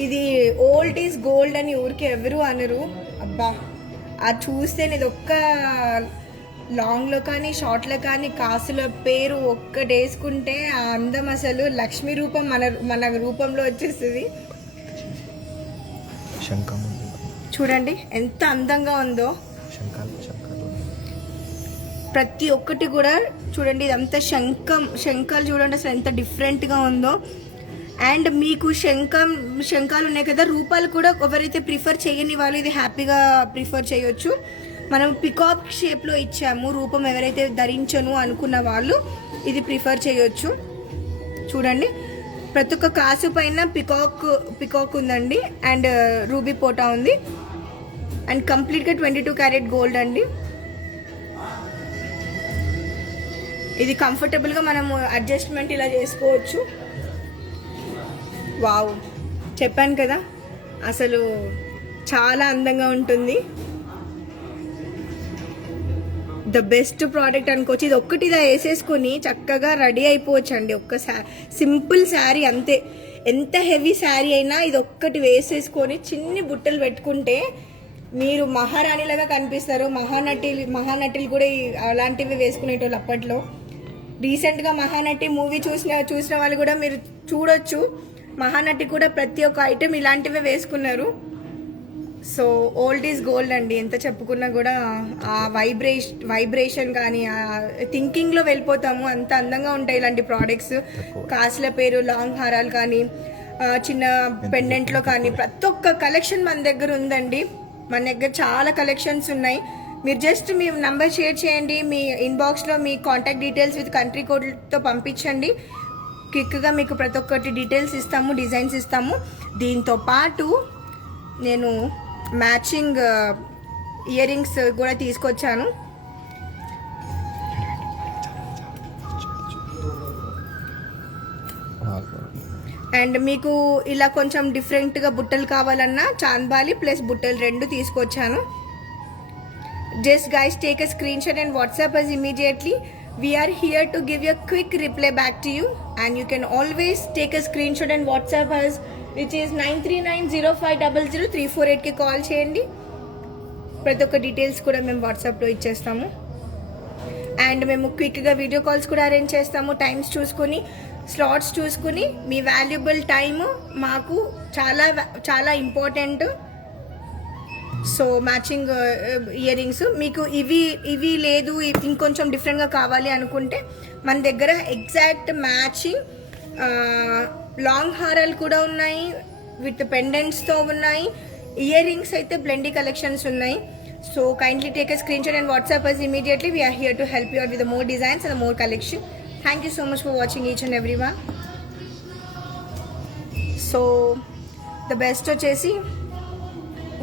ఇది ఓల్డ్ ఈజ్ గోల్డ్ అని ఊరికి ఎవరు అనరు. అబ్బా, అది చూస్తే ఇది ఒక్క లాంగ్లో కానీ షార్ట్లో కానీ కాసుల పేరు ఒక్కటి వేసుకుంటే ఆ అందం అసలు లక్ష్మీ రూపం మన రూపంలో వచ్చేస్తుంది. చూడండి ఎంత అందంగా ఉందో. ప్రతి ఒక్కటి కూడా చూడండి, ఇదంతా శంఖాలు చూడండి అసలు ఎంత డిఫరెంట్గా ఉందో. అండ్ మీకు శంఖాలు ఉన్నాయి కదా, రూపాలు కూడా ఎవరైతే ప్రిఫర్ చేయని వాళ్ళు ఇది హ్యాపీగా ప్రిఫర్ చేయొచ్చు. మనం పికాక్ షేప్లో ఇచ్చాము, రూపం ఎవరైతే ధరించను అనుకున్న వాళ్ళు ఇది ప్రిఫర్ చేయొచ్చు. చూడండి, ప్రతి ఒక్క కాసు పైన పికాక్ ఉందండి అండ్ రూబీ పోటా ఉంది అండ్ కంప్లీట్గా 22 క్యారెట్ గోల్డ్ అండి. ఇది కంఫర్టబుల్గా మనము అడ్జస్ట్మెంట్ ఇలా చేసుకోవచ్చు. వావ్, చెప్పాను కదా అసలు చాలా అందంగా ఉంటుంది. ద బెస్ట్ ప్రోడక్ట్ అనుకోవచ్చు. ఇది ఒక్కటి ఇలా వేసేసుకొని చక్కగా రెడీ అయిపోవచ్చు అండి. సింపుల్ శారీ అంతే. ఎంత హెవీ శారీ అయినా ఇది ఒక్కటి వేసేసుకొని చిన్ని బుట్టలు పెట్టుకుంటే మీరు మహారాణిలాగా కనిపిస్తారు. మహానటులు కూడా అలాంటివి వేసుకునేటోళ్ళు అప్పట్లో. రీసెంట్గా మహానటి మూవీ చూసిన వాళ్ళు కూడా మీరు చూడొచ్చు. మహానటి కూడా ప్రతి ఒక్క ఐటెం ఇలాంటివే వేసుకున్నారు. సో ఓల్డ్ ఈజ్ గోల్డ్ అండి. ఎంత చెప్పుకున్నా కూడా ఆ వైబ్రేషన్ కానీ ఆ థింకింగ్లో వెళ్ళిపోతాము. అంత అందంగా ఉంటాయి ఇలాంటి ప్రోడక్ట్స్. కాసుల పేరు, లాంగ్ హారాలు కానీ, చిన్న పెండెంట్లో కానీ ప్రతి ఒక్క కలెక్షన్ మన దగ్గర ఉందండి. మన దగ్గర చాలా కలెక్షన్స్ ఉన్నాయి. మీరు జస్ట్ మీ నంబర్ షేర్ చేయండి, మీ ఇన్బాక్స్లో మీ కాంటాక్ట్ డీటెయిల్స్ విత్ కంట్రీ కోడ్తో పంపించండి. క్విక్గా మీకు ప్రతి ఒక్కటి డీటెయిల్స్ ఇస్తాము, డిజైన్స్ ఇస్తాము. దీంతో పాటు నేను మ్యాచింగ్ ఇయర్ రింగ్స్ కూడా తీసుకొచ్చాను. అండ్ మీకు ఇలా కొంచెం డిఫరెంట్గా బుట్టలు కావాలన్నా చాంద్బాలి ప్లస్ బుట్టలు 2 తీసుకొచ్చాను. Just guys take a screenshot and WhatsApp us immediately. We are here to give you a quick reply back to you, and you can always take a screenshot and WhatsApp us, which is 9390500348 కి కాల్ చేయండి. ప్రతి ఒక్క డీటెయిల్స్ కూడా మేము వాట్సాప్లో ఇచ్చేస్తాము. అండ్ మేము క్విక్గా వీడియో కాల్స్ కూడా అరేంజ్ చేస్తాము. టైమ్స్ చూసుకొని, స్లాట్స్ చూసుకుని, మీ వాల్యుబుల్ టైము మాకు చాలా చాలా important. So matching ear rings మీకు ఇవి లేదు, ఇంకొంచెం డిఫరెంట్గా కావాలి అనుకుంటే మన దగ్గర ఎగ్జాక్ట్ మ్యాచింగ్ లాంగ్ హారాలు కూడా ఉన్నాయి, విత్ పెండెంట్స్తో ఉన్నాయి. ఇయర్ రింగ్స్ అయితే బ్లెండీ కలెక్షన్స్ ఉన్నాయి. So kindly take a screenshot and WhatsApp us immediately. We are here to help you out with the more designs and the more collection. Thank you so much for watching each and everyone. So the best వచ్చేసి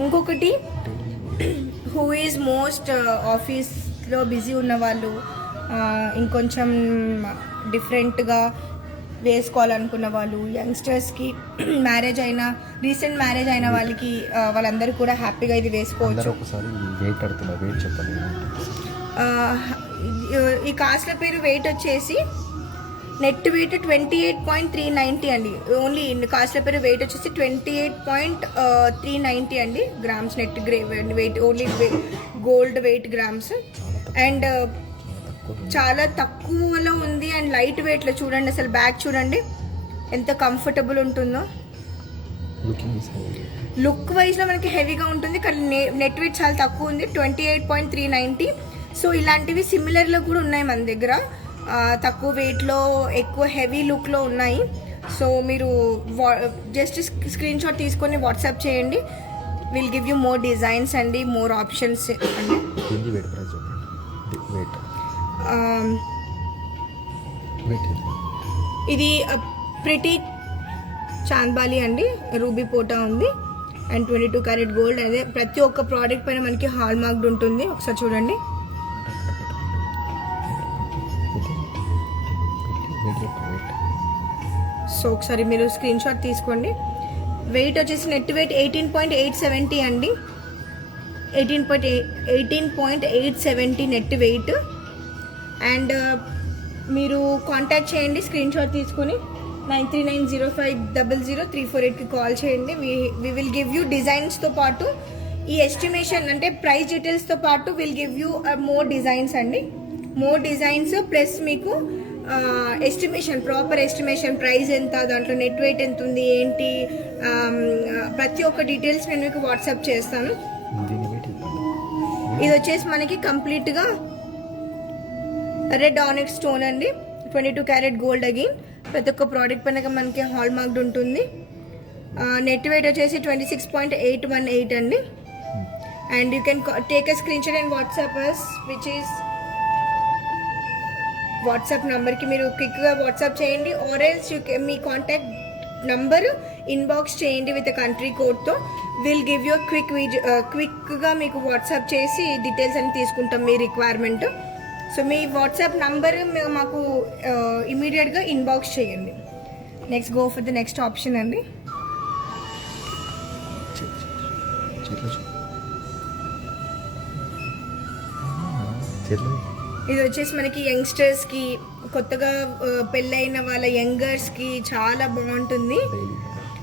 ఇంకొకటి, హూ ఈజ్ మోస్ట్ ఆఫీస్లో బిజీ ఉన్నవాళ్ళు, ఇంకొంచెం డిఫరెంట్గా వేసుకోవాలనుకున్న వాళ్ళు, యంగ్స్టర్స్కి, మ్యారేజ్ అయినా రీసెంట్ మ్యారేజ్ అయిన వాళ్ళకి వాళ్ళందరూ కూడా హ్యాపీగా ఇది వేసుకోవచ్చు. ఈ కాస్ట్ల పేరు వెయిట్ వచ్చేసి నెట్ వెయిట్ 28.390 అండి. ఓన్లీ కాస్ట్ల పేరు వెయిట్ వచ్చేసి 28.390 అండి grams net weight, only gold wait grams. And చాలా తక్కువలో ఉంది అండ్ లైట్ వెయిట్లో చూడండి, అసలు బ్యాగ్ చూడండి ఎంత కంఫర్టబుల్ ఉంటుందో. లుక్ వైజ్లో మనకి హెవీగా ఉంటుంది కానీ నెట్ వెయిట్ చాలా తక్కువ ఉంది, 28.390. సో ఇలాంటివి సిమిలర్లో కూడా ఉన్నాయి మన దగ్గర, తక్కువ వెయిట్లో ఎక్కువ హెవీ లుక్లో ఉన్నాయి. సో మీరు జస్ట్ స్క్రీన్ షాట్ తీసుకొని వాట్సాప్ చేయండి, will give you more designs అండి, మోర్ ఆప్షన్స్ అండి. ఇది ప్రిటీ చాంద్బాలి అండి, రూబీ పోటా ఉంది అండ్ 22 క్యారెట్ గోల్డ్. అదే ప్రతి ఒక్క ప్రోడక్ట్ పైన మనకి హాల్ మార్క్డ్ ఉంటుంది, ఒకసారి చూడండి. సో ఒకసారి మీరు స్క్రీన్ షాట్ తీసుకోండి. వెయిట్ వచ్చేసి నెట్ వెయిట్ 18.870 అండి, 18.870 నెట్ వెయిట్. అండ్ మీరు కాంటాక్ట్ చేయండి స్క్రీన్ షాట్ తీసుకొని 9390500348కి కాల్ చేయండి. వి విల్ గివ్ యూ డిజైన్స్తో పాటు ఈ ఎస్టిమేషన్ అంటే ప్రైస్ డీటెయిల్స్తో పాటు will give you more designs అండి, మోర్ డిజైన్స్ ప్లస్ మీకు ఎస్టిమేషన్, ప్రాపర్ ఎస్టిమేషన్, ప్రైస్ ఎంత, దాంట్లో నెట్ వెయిట్ ఎంత ఉంది ఏంటి, ప్రతి ఒక్క డీటెయిల్స్ నేను మీకు వాట్సాప్ చేస్తాను. ఇది వచ్చేసి మనకి కంప్లీట్గా రెడ్ ఆనిక్స్ స్టోన్ అండి, 22 క్యారెట్ గోల్డ్ అగైన్. ప్రతి ఒక్క ప్రోడక్ట్ పైన మనకి హాల్ మార్క్డ్ ఉంటుంది. నెట్ వెయిట్ వచ్చేసి 26.818 అండి. And you can take a screenshot and WhatsApp us, which is WhatsApp నెంబర్కి మీరు క్విక్గా వాట్సాప్ చేయండి. ఆరెల్స్ మీ కాంటాక్ట్ నంబర్ ఇన్బాక్స్ చేయండి విత్ కంట్రీ కోడ్తో. విల్ గివ్ యూ క్విక్గా మీకు వాట్సాప్ చేసి డీటెయిల్స్ అన్ని తీసుకుంటాం మీ రిక్వైర్మెంట్. సో మీ వాట్సాప్ నంబర్ మాకు ఇమీడియట్గా ఇన్బాక్స్ చేయండి. Next go for the next option అండి. ఇది వచ్చేసి మనకి యంగ్స్టర్స్కి, కొత్తగా పెళ్ళైన వాళ్ళ యంగర్స్కి చాలా బాగుంటుంది.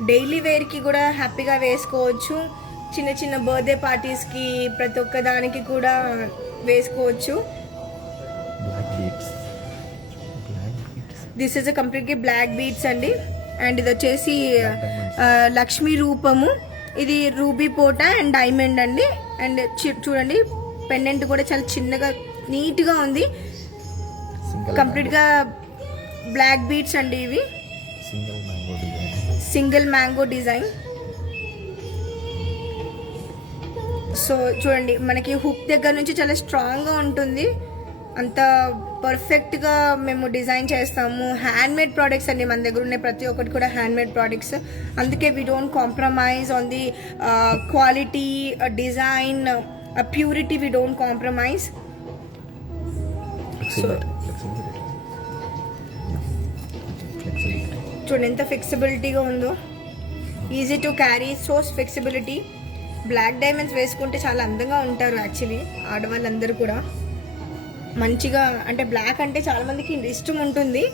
డైలీ వేర్కి కూడా హ్యాపీగా వేసుకోవచ్చు, చిన్న చిన్న బర్త్డే పార్టీస్కి ప్రతి ఒక్క దానికి కూడా వేసుకోవచ్చు. This is completely black beads అండి. అండ్ ఇది వచ్చేసి లక్ష్మీ రూపము, ఇది రూబీ పోటా అండ్ డైమండ్ అండి. అండ్ చూడండి పెండెంట్ కూడా చాలా చిన్నగా నీట్గా ఉంది, కంప్లీట్గా బ్లాక్ బీడ్స్ అండి. ఇవి సింగిల్ మ్యాంగో డిజైన్. సో చూడండి మనకి హుక్ దగ్గర నుంచి చాలా స్ట్రాంగ్గా ఉంటుంది, అంత పర్ఫెక్ట్గా మేము డిజైన్ చేస్తాము. హ్యాండ్మేడ్ ప్రోడక్ట్స్ అండి మన దగ్గర ఉన్నాయి, ప్రతి ఒక్కటి కూడా హ్యాండ్మేడ్ ప్రోడక్ట్స్. అందుకే we don't compromise on the quality, design, purity, we don't compromise. So చూడండి ఎంత ఫ్లెక్సిబిలిటీగా ఉందో, easy to carry, so flexibility. Black diamonds వేసుకుంటే చాలా అందంగా ఉంటారు యాక్చువల్లీ ఆడవాళ్ళందరూ కూడా. మంచిగా అంటే బ్లాక్ అంటే చాలా మందికి ఇష్టం ఉంటుంది,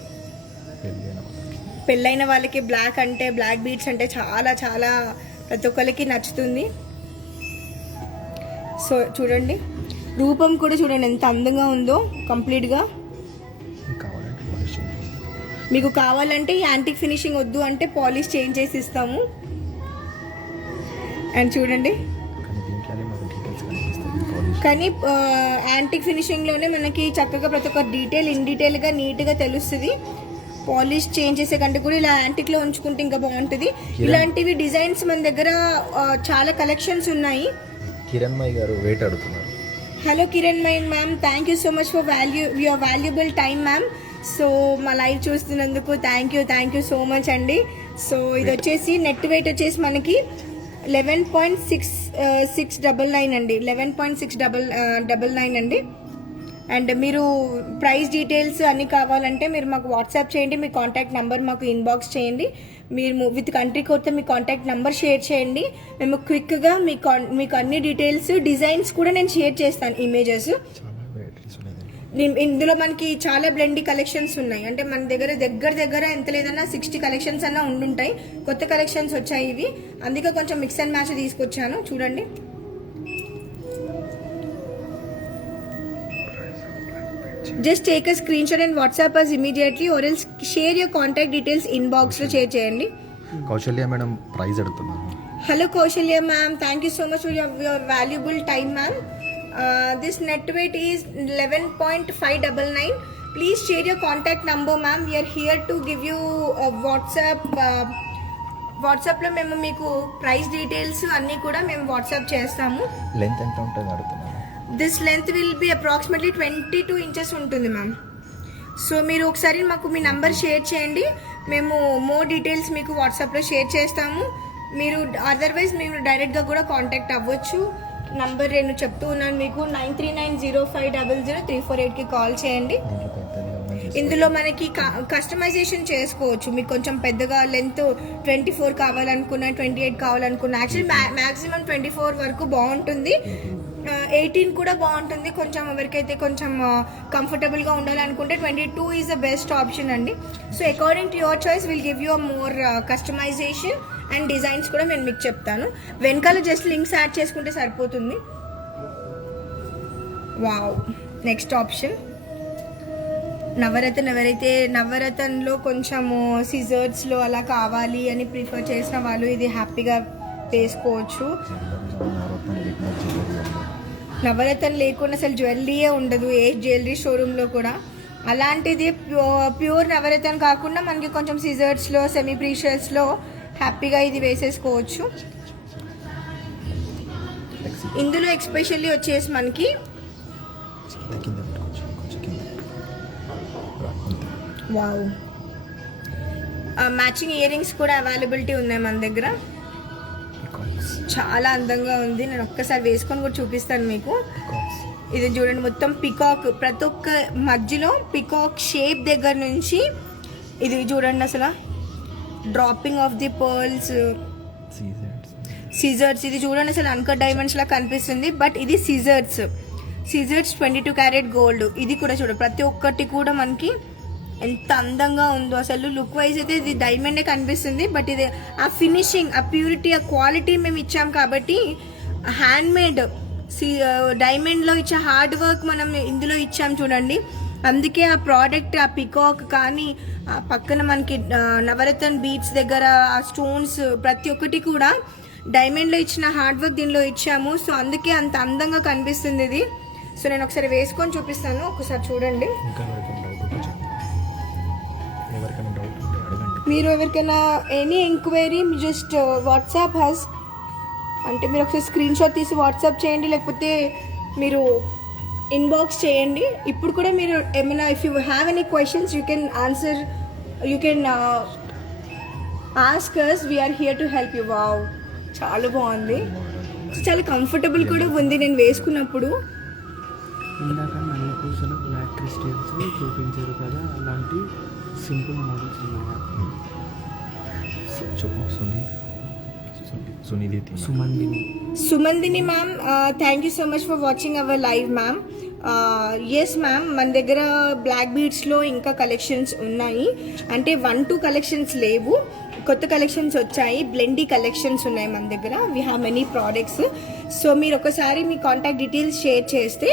పెళ్ళైన వాళ్ళకి బ్లాక్ అంటే, బ్లాక్ బీడ్స్ అంటే చాలా చాలా ప్రతి ఒక్కరికి నచ్చుతుంది. సో చూడండి రూపం కూడా చూడండి ఎంత అందంగా ఉందో కంప్లీట్గా. మీకు కావాలంటే యాంటిక్ ఫినిషింగ్ వద్దు అంటే పాలిష్ చేంజ్ చేసి ఇస్తాము. అండ్ చూడండి కానీ యాంటిక్ ఫినిషింగ్లోనే మనకి చక్కగా ప్రతి ఒక్క డీటెయిల్ ఇన్ డీటెయిల్గా నీట్గా తెలుస్తుంది. పాలిష్ చేంజ్ చేసే కంటే కూడా ఇలా యాంటిక్లో ఉంచుకుంటే ఇంకా బాగుంటుంది. ఇలాంటివి డిజైన్స్ మన దగ్గర చాలా కలెక్షన్స్ ఉన్నాయి. కిరణ్మయ్ గారు వెయిట్ అడుగుతున్నారు. Hello Kiranmai ma'am, thank you so much for your valuable time ma'am. So మా లైవ్ చూస్తున్నందుకు థ్యాంక్ యూ సో మచ్ అండి. సో ఇది వచ్చేసి నెట్ వెయిట్ వచ్చేసి మనకి 11.699 అండి, 11.699 అండి. అండ్ మీరు ప్రైస్ డీటెయిల్స్ అన్నీ కావాలంటే మీరు మాకు వాట్సాప్ చేయండి, మీ కాంటాక్ట్ నెంబర్ మాకు ఇన్బాక్స్ చేయండి. మీరు విత్ కంట్రీ కోడ్తో మీ కాంటాక్ట్ నెంబర్ షేర్ చేయండి. మేము క్విక్గా మీకు అన్ని డీటెయిల్స్, డిజైన్స్ కూడా నేను షేర్ చేస్తాను, ఇమేజెస్. ఇందులో మనకి చాలా బ్లెండీ కలెక్షన్స్ ఉన్నాయి, అంటే మన దగ్గర ఎంత లేదన్నా 60 కలెక్షన్స్ అన్నా ఉండుంటాయి. కొత్త కలెక్షన్స్ వచ్చాయి ఇవి, అందుకే కొంచెం మిక్స్ అండ్ మ్యాచ్ తీసుకొచ్చాను. చూడండి just take a screenshot and WhatsApp us immediately or else share your contact details ఇన్బాక్స్లో షేర్ చేయండి. కౌశల్య మేడం ప్రైజ్ అడుగుతున్నాను. Hello Kaushalya ma'am, thank you so much for your valuable time ma'am. This net weight is 11.599. Please share your contact number ma'am. We are here to give you a వాట్సాప్లో మేము మీకు ప్రైస్ డీటెయిల్స్ అన్నీ కూడా మేము వాట్సాప్ చేస్తాము. లెంత్ ఎంత ఉంటుంది అడుగుతున్నాను. This length will be approximately 22 inches ఉంటుంది మ్యామ్. సో మీరు ఒకసారి మాకు మీ నంబర్ షేర్ చేయండి, మేము మోర్ డీటెయిల్స్ మీకు వాట్సాప్లో షేర్ చేస్తాము. మీరు అదర్వైజ్ మీరు డైరెక్ట్గా కూడా కాంటాక్ట్ అవ్వచ్చు. నంబర్ నేను చెప్తూ ఉన్నాను మీకు, 9390500348కి కాల్ చేయండి. ఇందులో మనకి కస్టమైజేషన్ చేసుకోవచ్చు. మీకు కొంచెం పెద్దగా లెంత్ 24 కావాలనుకున్నా, 28 కావాలనుకున్నా, యాక్చువల్లీ మ్యాక్సిమం 24 వరకు బాగుంటుంది, 18 కూడా బాగుంటుంది. కొంచెం ఎవరికైతే కొంచెం కంఫర్టబుల్గా ఉండాలనుకుంటే 22 ఈజ్ ద బెస్ట్ ఆప్షన్ అండి. So according to your choice will give you more customization and designs కూడా నేను మీకు చెప్తాను. వెనకాల జస్ట్ లింక్స్ యాడ్ చేసుకుంటే సరిపోతుంది. వావ్, నెక్స్ట్ ఆప్షన్ నవరత్న. ఎవరైతే నవరత్నలో కొంచెము సిజర్స్లో అలా కావాలి అని ప్రిఫర్ చేసిన వాళ్ళు ఇది హ్యాపీగా వేసుకోవచ్చు. నవరత్న లేకుండా అసలు జ్యువెలరీయే ఉండదు ఏ జ్యువెలరీ షోరూంలో కూడా. అలాంటిది ప్యూర్ నవరత్న కాకుండా మనకి కొంచెం సిజర్స్లో, సెమీ ప్రీషియస్లో హ్యాపీగా ఇది వేసేసుకోవచ్చు. ఇందులో ఎక్స్పెషల్లీ వచ్చేసి మనకి వావ్ మ్యాచింగ్ ఇయర్ రింగ్స్ కూడా అవైలబిలిటీ ఉన్నాయి మన దగ్గర. చాలా అందంగా ఉంది, నేను ఒక్కసారి వేసుకొని కూడా చూపిస్తాను మీకు. ఇది చూడండి, మొత్తం పికాక్, ప్రతి ఒక్క మధ్యలో పికాక్ షేప్ దగ్గర నుంచి ఇది చూడండి, అసలు dropping of the pearls, scissors. ఇది చూడండి అసలు అన్కట్ డైమండ్స్ లా కనిపిస్తుంది, బట్ ఇది సిజర్స్ 22 క్యారెట్ గోల్డ్. ఇది కూడా చూడండి, ప్రతి ఒక్కటి కూడా మనకి ఎంత అందంగా ఉందో. అసలు లుక్ వైజ్ అయితే ఇది డైమండే కనిపిస్తుంది, బట్ ఇది ఆ ఫినిషింగ్, ఆ ప్యూరిటీ, ఆ క్వాలిటీ మేము ఇచ్చాం కాబట్టి హ్యాండ్ మేడ్ డైమండ్లో ఇచ్చే హార్డ్ వర్క్ మనం ఇందులో ఇచ్చాం చూడండి. అందుకే ఆ ప్రోడక్ట్, ఆ పికాక్ కానీ ఆ పక్కన మనకి నవరత్న బీడ్స్ దగ్గర ఆ స్టోన్స్ ప్రతి ఒక్కటి కూడా డైమండ్లో ఇచ్చిన హార్డ్ వర్క్ దీనిలో ఇచ్చాము. సో అందుకే అంత అందంగా కనిపిస్తుంది ఇది. సో నేను ఒకసారి వేసుకొని చూపిస్తాను, ఒకసారి చూడండి. మీరు ఎవరికైనా any enquiry just WhatsApp has అంటే మీరు ఒకసారి స్క్రీన్ షాట్ తీసి వాట్సాప్ చేయండి, లేకపోతే మీరు ఇన్బాక్స్ చేయండి. ఇప్పుడు కూడా మీరు ఏమైనా if you have any questions you can answer, you can ask us, we're here to help you. Wow, చాలా బాగుంది, చాలా కంఫర్టబుల్ కూడా ఉంది నేను వేసుకున్నప్పుడు. ఇందాక నల్ల పూసలు బ్లాక్ క్రిస్టల్స్ చూపించారు కదా, అలాంటి సింపుల్ మోడల్స్ ఉన్నాయా? Sumandini ma'am, thank you so much for watching our live ma'am. Yes ma'am, మన దగ్గర బ్లాక్ బీడ్స్లో ఇంకా కలెక్షన్స్ ఉన్నాయి. అంటే 1-2 కలెక్షన్స్ లేవు, కొత్త కలెక్షన్స్ వచ్చాయి, బ్లెండీ కలెక్షన్స్ ఉన్నాయి మన దగ్గర. We have many products. So మీరు ఒకసారి మీ కాంటాక్ట్ డీటెయిల్స్ షేర్ చేస్తే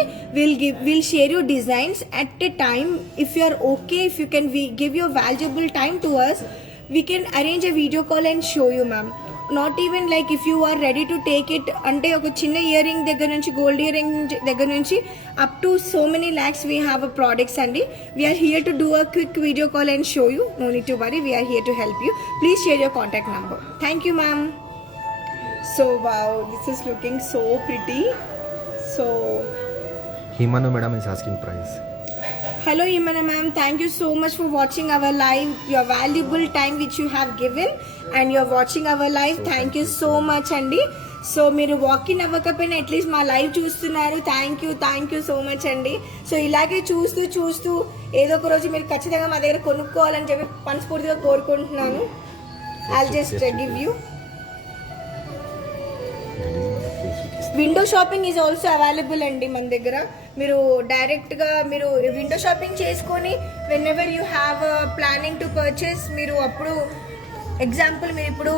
will share you designs at a time. If you are okay, if you can give your valuable time to us, we can arrange a video call and show you ma'am. Not even like if you are ready to take it, అంటే ఒక చిన్న ఇయర్ రింగ్ దగ్గర నుంచి, గోల్డ్ ఇయర్ రింగ్ దగ్గర నుంచి up to so many lakhs we have a products అండి. We're here to do a quick video call and show you. No need to worry, we're here to help you. Please share your contact number. Thank you ma'am. So wow, this is looking so pretty. So Himanu madam is asking price. Hello Himana ma'am, thank you so much for watching our live, your valuable time which you have given and you are watching our live. Thank you so much అండి. సో మీరు వాకిన్ అవ్వకపోయినా అట్లీస్ట్ మా లైవ్ చూస్తున్నారు, థ్యాంక్ యూ సో మచ్ అండి. సో ఇలాగే చూస్తూ ఏదో ఒక రోజు మీరు ఖచ్చితంగా మా దగ్గర కొనుక్కోవాలని చెప్పి మనస్ఫూర్తిగా కోరుకుంటున్నాను. I'll just give you. Window shopping is also available అండి మన దగ్గర. మీరు డైరెక్ట్గా మీరు విండో షాపింగ్ చేసుకొని when ever you have planning to purchase, మీరు అప్పుడు ఎగ్జాంపుల్ మీరు ఇప్పుడు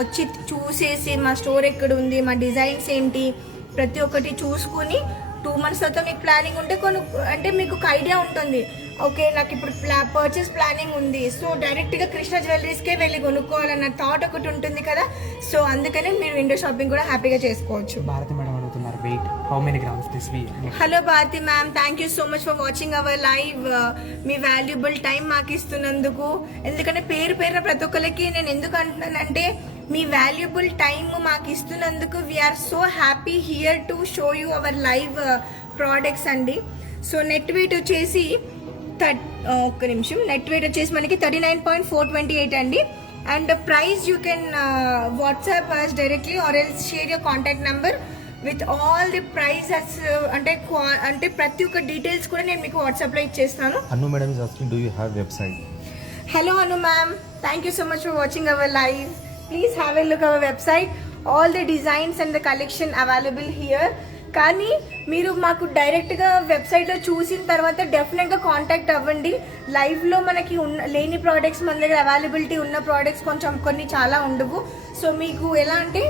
వచ్చి చూసేసి మా స్టోర్ ఎక్కడ ఉంది, మా డిజైన్స్ ఏంటి, ప్రతి ఒక్కటి చూసుకుని 2 months తర్వాత మీకు ప్లానింగ్ ఉంటే కొన్ని అంటే మీకు ఒక ఐడియా ఉంటుంది, ఓకే నాకు ఇప్పుడు పర్చేస్ ప్లానింగ్ ఉంది, సో డైరెక్ట్గా కృష్ణ జ్యువెలరీస్కే వెళ్ళి కొనుక్కోవాలన్న థాట్ ఒకటి ఉంటుంది కదా. సో అందుకనే మీరు విండో షాపింగ్ కూడా హ్యాపీగా చేసుకోవచ్చు. భారతి మేడం అడుగుతున్నారు weight how many grams this we. Hello Bharathi ma'am, thank you so much for watching our live. మీ వాల్యుబుల్ టైం మాకు ఇస్తున్నందుకు. ఎందుకంటే పేరు పేరున ప్రతి ఒక్కరికి నేను ఎందుకు అంటున్నానంటే మీ వాల్యుబుల్ టైం మాకు ఇస్తున్నందుకు we are so happy here to show you our live products అండి. సో నెట్ వెయిట్ వచ్చేసి ఒక్క నిమిషం, నెట్ వెయిట్ వచ్చేసి మనకి 39.428 అండి. And price you can WhatsApp us directly or else share your contact number with all the prices. అంటే ప్రతి ఒక్క డీటెయిల్స్ కూడా నేను మీకు వాట్సాప్లో ఇచ్చేస్తాను. Anu madam is asking, do you have website? Hello Anu ma'am, thank you so much for watching our live. Please have a look our website. All the designs and the collection available here. కానీ మీరు మాకు డైరెక్ట్గా వెబ్సైట్లో చూసిన తర్వాత డెఫినెట్గా కాంటాక్ట్ అవ్వండి. లైవ్లో మనకి లేని ప్రోడక్ట్స్ మన దగ్గర అవైలబిలిటీ ఉన్న ప్రోడక్ట్స్ కొంచెం కొన్ని చాలా ఉండవు. సో మీకు ఎలా అంటే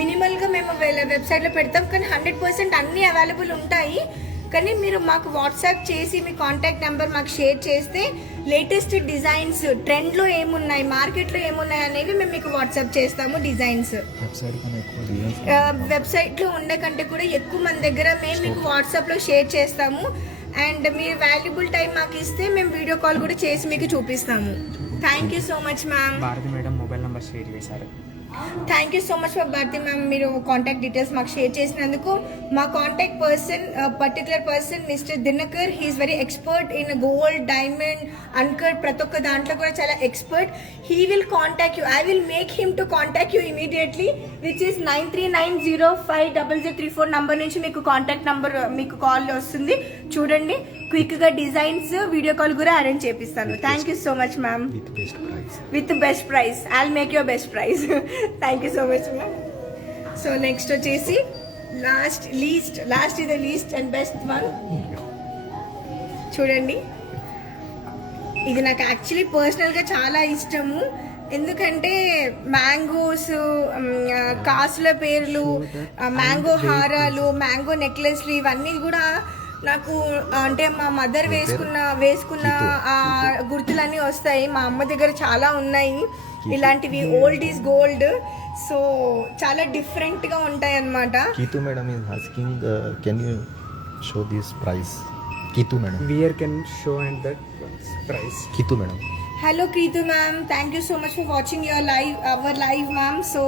మినిమల్గా మేము వెబ్సైట్లో పెడతాం, కానీ 100% అన్నీ అవైలబుల్ ఉంటాయి. కానీ మీరు మాకు వాట్సాప్ చేసి మీ కాంటాక్ట్ నెంబర్ మాకు షేర్ చేస్తే లేటెస్ట్ డిజైన్స్ ట్రెండ్లో ఏమున్నాయి, మార్కెట్లో ఏమున్నాయి అనేవి మేము మీకు వాట్సాప్ చేస్తాము. డిజైన్స్ వెబ్సైట్లో ఉండే కంటే కూడా ఎక్కువ మన దగ్గర మేము మీకు వాట్సాప్లో షేర్ చేస్తాము. అండ్ మీరు వాల్యుబుల్ టైం మాకు ఇస్తే మేము వీడియో కాల్ కూడా చేసి మీకు చూపిస్తాము. Thank you so much ma'am. Bharathi madam mobile number share చేశారు. Thank you so much for Bharathi ma'am, మీరు కాంటాక్ట్ డీటెయిల్స్ మాకు షేర్ చేసినందుకు. మా contact person particular person mister Dinakar, he is very expert in gold, diamond, uncut, ప్రతి ఒక్క దాంట్లో కూడా చాలా expert. He will contact you, I will make him to contact you immediately, which is 9390500034 number నుంచి మీకు కాంటాక్ట్ నంబర్ మీకు కాల్ వస్తుంది. చూడండి, క్విక్గా డిజైన్స్ వీడియో కాల్ కూడా అరేంజ్ చేపిస్తాను. Thank you so much ma'am. With best price, I'll make your best price. Thank you so much ma'am. So next వచ్చేసి last is the least and best one. చూడండి, ఇది నాకు యాక్చువల్లీ పర్సనల్గా చాలా ఇష్టము. ఎందుకంటే మ్యాంగోస్, కాసుల పేర్లు, మ్యాంగో హారాలు, మ్యాంగో నెక్లెస్లు ఇవన్నీ కూడా నాకు అంటే మా మదర్ వేసుకున్న ఆ గుర్తులన్నీ వస్తాయి. మా అమ్మ దగ్గర చాలా ఉన్నాయి ఇలాంటివి, ఓల్డ్ ఈజ్ గోల్డ్. సో చాలా డిఫరెంట్గా ఉంటాయి అన్నమాట. Keethu madam is asking, can you show this price? Keethu madam, we're can show and that price. Keethu madam. Hello Kritu ma'am, thank you so much for watching our live ma'am. So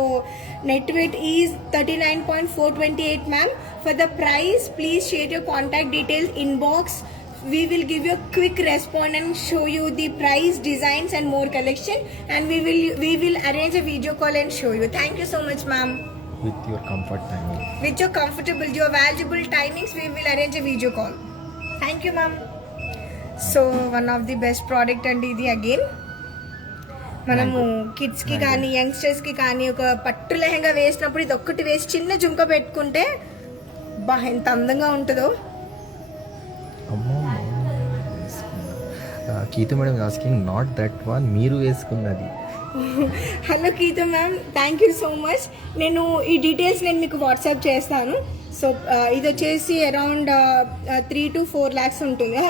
net weight is 39.428 ma'am. For the price, please share your contact details inbox. We will give you a quick response and show you the price, designs and more collection, and we will arrange a video call and show you. Thank you so much ma'am. With your comfort timing. With your valuable timings, we will arrange a video call. Thank you ma'am. So one of the best product అండి ఇది. అగైన్ మనము కిడ్స్కి కానీ యంగ్స్టర్స్కి కానీ ఒక పట్టు లెహంగా వేసినప్పుడు ఇది ఒక్కటి వేసి చిన్న జుంక పెట్టుకుంటే బా ఎంత అందంగా ఉంటుందో. Keethu madam asking, not that one, మీరు వేసుకున్నది. Hello Keethu ma'am, thank you so much. నేను ఈ డీటెయిల్స్ నేను మీకు వాట్సాప్ చేస్తాను. సో ఇది వచ్చేసి అరౌండ్ 3 to 4 lakhs ఉంటుంది.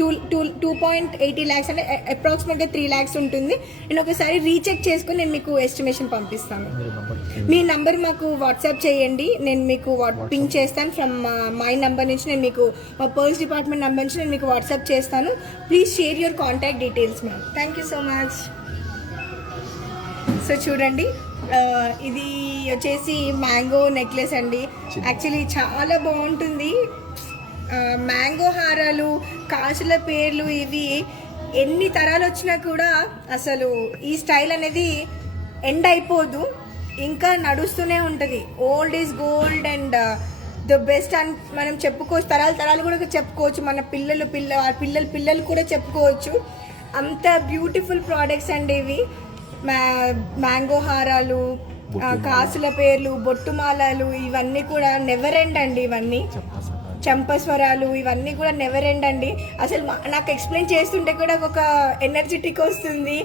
2.80 lakhs అంటే అప్రాక్సిమేట్గా 3 lakhs ఉంటుంది. నేను ఒకసారి రీచెక్ చేసుకుని నేను మీకు ఎస్టిమేషన్ పంపిస్తాను. మీ నంబర్ మాకు వాట్సాప్ చేయండి, నేను మీకు పింక్ చేస్తాను. ఫ్రమ్ మై నంబర్ నుంచి నేను మీకు మా పర్ల్స్ డిపార్ట్మెంట్ నెంబర్ నుంచి నేను మీకు వాట్సాప్ చేస్తాను. Please share your contact details ma'am. Thank you so much. So చూడండి, ఇది వచ్చేసి మ్యాంగో నెక్లెస్ అండి. యాక్చువల్లీ చాలా బాగుంటుంది. మ్యాంగో హారాలు, కాసుల పేర్లు, ఇవి ఎన్ని తరాలు వచ్చినా కూడా అసలు ఈ స్టైల్ అనేది ఎండ్ అయిపోదు, ఇంకా నడుస్తూనే ఉంటుంది. Old is gold and the best అని మనం చెప్పుకోవచ్చు. తరాలు కూడా చెప్పుకోవచ్చు. మన పిల్లలు కూడా చెప్పుకోవచ్చు. అంత బ్యూటిఫుల్ ప్రోడక్ట్స్ అండి ఇవి. మ్యాంగో హారాలు, కాసుల పేర్లు, బొట్టుమాలలు, ఇవన్నీ కూడా నెవర్ ఎండ్ అండి. ఇవన్నీ చంపస్వరాలు, ఇవన్నీ కూడా నెవర్ ఎండ్ అండి. అసలు నాకు ఎక్స్ప్లెయిన్ చేస్తుంటే కూడా ఒక ఎనర్జెటిక్ వస్తుంది.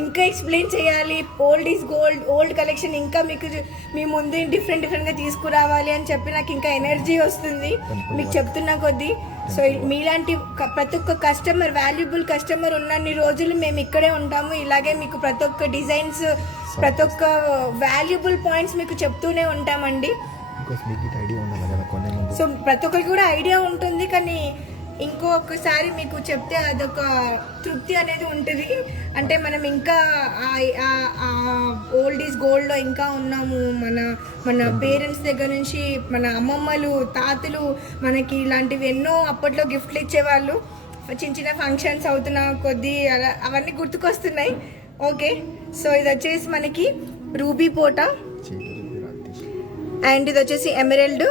ఇంకా ఎక్స్ప్లెయిన్ చేయాలి, old is gold, old collection ఇంకా మీకు మీ ముందు డిఫరెంట్గా తీసుకురావాలి అని చెప్పి నాకు ఇంకా ఎనర్జీ వస్తుంది మీకు చెప్తున్నా కొద్దీ. సో మీలాంటి ప్రతి ఒక్క కస్టమర్, వాల్యుబుల్ కస్టమర్ ఉన్నన్ని రోజులు మేము ఇక్కడే ఉంటాము. ఇలాగే మీకు ప్రతి ఒక్క డిజైన్స్, ప్రతి ఒక్క వాల్యుబుల్ పాయింట్స్ మీకు చెప్తూనే ఉంటామండి. సో ప్రతి ఒక్కరికి కూడా ఐడియా ఉంటుంది, కానీ ఇంకొకసారి మీకు చెప్తే అదొక తృప్తి అనేది ఉంటుంది. అంటే మనం ఇంకా ఓల్డ్ ఈజ్ గోల్డ్లో ఇంకా ఉన్నాము. మన పేరెంట్స్ దగ్గర నుంచి మన అమ్మమ్మలు, తాతలు మనకి ఇలాంటివి ఎన్నో అప్పట్లో గిఫ్ట్లు ఇచ్చేవాళ్ళు. చిన్న చిన్న ఫంక్షన్స్ అవుతున్న కొద్దీ అలా అవన్నీ గుర్తుకొస్తున్నాయి. ఓకే, సో ఇది వచ్చేసి మనకి రూబీ పోటా, అండ్ ఇది వచ్చేసి ఎమరెల్డ్.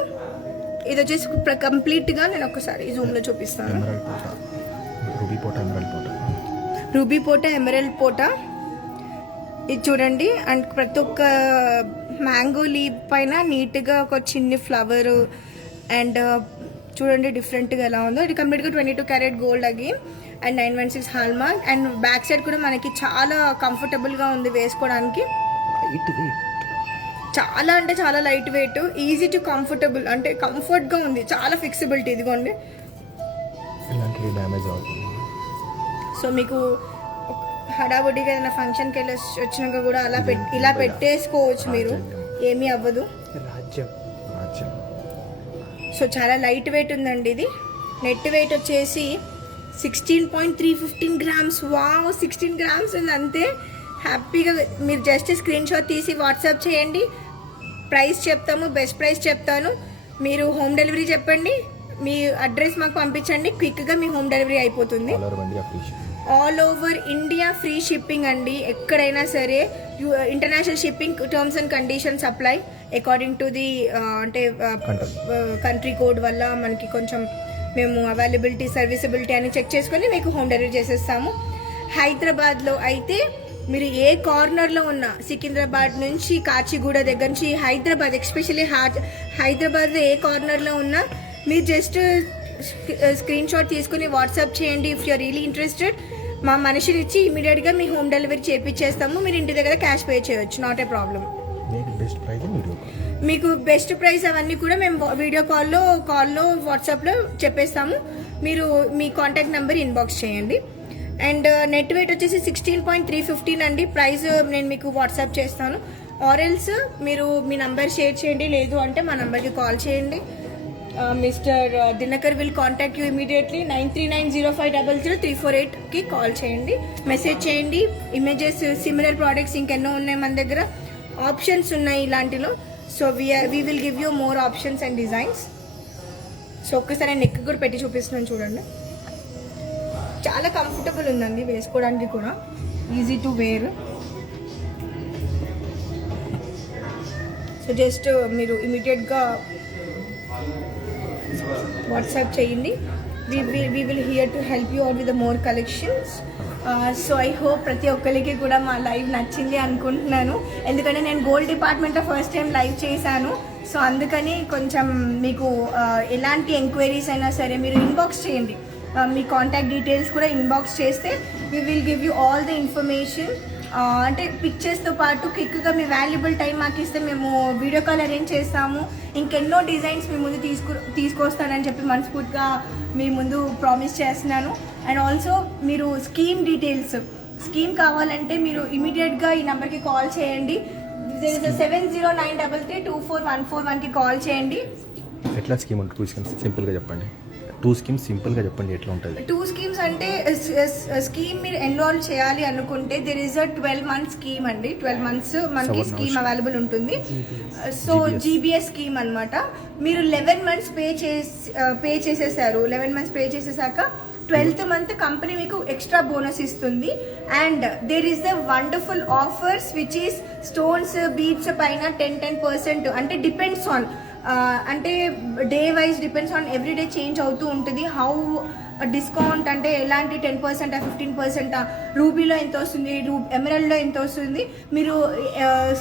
ఇది వచ్చేసి కంప్లీట్గా నేను ఒకసారి జూమ్లో చూపిస్తాను. రూబీ పోటా, ఎమరెల్డ్ పోటా, ఇది చూడండి. అండ్ ప్రతి ఒక్క మ్యాంగో లీప్ పైన నీట్గా ఒక చిన్ని ఫ్లవర్, అండ్ చూడండి డిఫరెంట్గా ఎలా ఉందో. ఇది కంప్లీట్గా 22 carat gold again, and 916 hallmark. And back side కూడా మనకి చాలా కంఫర్టబుల్గా ఉంది వేసుకోవడానికి. చాలా అంటే చాలా light wait, easy to comfortable, అంటే కంఫర్ట్గా ఉంది, చాలా ఫిక్సిబిలిటీ. ఇదిగోండి, సో మీకు హడావుడిగా ఏదైనా ఫంక్షన్కి వెళ్ళి వచ్చినాక కూడా అలా ఇలా పెట్టేసుకోవచ్చు మీరు, ఏమీ అవ్వదు. సో చాలా లైట్ వెయిట్ ఉందండి. ఇది నెట్ వెయిట్ వచ్చేసి 16.315 గ్రామ్స్. వావ్, 16 గ్రామ్స్ ఉంది అంతే. హ్యాపీగా మీరు జస్ట్ స్క్రీన్ షాట్ తీసి వాట్సాప్ చేయండి, ప్రైస్ చెప్తాము, బెస్ట్ ప్రైస్ చెప్తాను. మీరు హోమ్ డెలివరీ చెప్పండి, మీ అడ్రస్ మాకు పంపించండి, క్విక్గా మీ హోమ్ డెలివరీ అయిపోతుంది. All over India free shipping అండి, ఎక్కడైనా సరే. International shipping terms and conditions apply according to the అంటే కంట్రీ కోడ్ వల్ల మనకి కొంచెం మేము అవైలబిలిటీ, సర్వీసబిలిటీ అని చెక్ చేసుకొని మీకు హోమ్ డెలివరీ చేసేస్తాము. హైదరాబాద్లో అయితే మీరు ఏ కార్నర్లో ఉన్న, సికింద్రాబాద్ నుంచి కాచిగూడ దగ్గర నుంచి హైదరాబాద్, ఎస్పెషల్లీ హైదరాబాద్లో ఏ కార్నర్లో ఉన్నా మీరు జస్ట్ స్క్రీన్ షాట్ తీసుకుని వాట్సాప్ చేయండి. ఇఫ్ యూఆర్ రియలీ ఇంట్రెస్టెడ్, మా మనిషిని ఇచ్చి ఇమీడియట్గా మీ హోమ్ డెలివరీ చేపించేస్తాము. మీరు ఇంటి దగ్గర క్యాష్ పే చేయొచ్చు, నాట్ ఏ ప్రాబ్లం. మీకు బెస్ట్ ప్రైస్ అవన్నీ కూడా మేము వీడియో కాల్లో వాట్సాప్లో చెప్పేస్తాము. మీరు మీ కాంటాక్ట్ నెంబర్ ఇన్బాక్స్ చేయండి. అండ్ నెట్ వెయిట్ వచ్చేసి 16.315 అండి. ప్రైస్ నేను మీకు వాట్సాప్ చేస్తాను. ఆరెల్స్ మీరు మీ నంబర్ షేర్ చేయండి, లేదు అంటే మా నంబర్కి కాల్ చేయండి. Mister Dinakar will contact you immediately. 9390500348కి కాల్ చేయండి, మెసేజ్ చేయండి. ఇమేజెస్, సిమిలర్ ప్రోడక్ట్స్ ఇంకెన్నో ఉన్నాయి మన దగ్గర, ఆప్షన్స్ ఉన్నాయి ఇలాంటిలో. So we will give you more options and designs. So ఒక్కసారి నెక్ కూడా పెట్టి చూపిస్తున్నాను చూడండి. చాలా కంఫర్టబుల్ ఉందండి వేసుకోవడానికి కూడా, easy to wear. So just మీరు ఇమీడియట్గా వాట్సాప్ చేయండి. We will here to help you out with the more collections. So I hope ప్రతి ఒక్కరికి కూడా మా లైవ్ నచ్చింది అనుకుంటున్నాను. ఎందుకంటే నేను గోల్డ్ డిపార్ట్మెంట్లో ఫస్ట్ టైం లైవ్ చేశాను. సో అందుకని కొంచెం మీకు ఎలాంటి ఎంక్వైరీస్ అయినా సరే మీరు ఇన్బాక్స్ చేయండి. మీ కాంటాక్ట్ డీటెయిల్స్ కూడా ఇన్బాక్స్ చేస్తే we will give you all the information. అంటే పిక్చర్స్తో పాటు క్విక్గా మీ వాల్యుబుల్ టైం మాకు ఇస్తే మేము వీడియో కాల్ అరేంజ్ చేస్తాము. ఇంకెన్నో డిజైన్స్ మీ ముందు తీసుకొస్తానని చెప్పి మనస్ఫూర్తిగా మీ ముందు ప్రామిస్ చేస్తున్నాను. అండ్ ఆల్సో మీరు స్కీమ్ కావాలంటే మీరు ఇమీడియట్గా ఈ నెంబర్కి కాల్ చేయండి. 7093324141కి కాల్ చేయండి. ఎట్లా స్కీమ్ ఉంటుంది? 2 స్కీమ్స్ సింపుల్గా చెప్పండి. 2 స్కీమ్స్ సింపుల్గా చెప్పండి, ఎట్లా ఉంటుంది? 2 స్కీమ్స్ అంటే స్కీమ్ మీరు ఎన్రోల్ చేయాలి అనుకుంటే there is a 12 month scheme అండి. 12 months మనకి స్కీమ్ అవైలబుల్ ఉంటుంది. సో జీబీఎస్ స్కీమ్ అనమాట. మీరు 11 months పే చేసేసారు. 11 months పే చేసేసాక 12th month కంపెనీ మీకు ఎక్స్ట్రా బోనస్ ఇస్తుంది. And there is the wonderful offers which is stones, beads పైన 10% అంటే డిపెండ్స్ ఆన్ అంటే day wise depends on every day change అవుతూ ఉంటుంది. హౌ డిస్కౌంట్ అంటే ఎలాంటి 10%, 15%, రూబీలో ఎంత వస్తుంది, ఎమరల్డ్లో ఎంత వస్తుంది, మీరు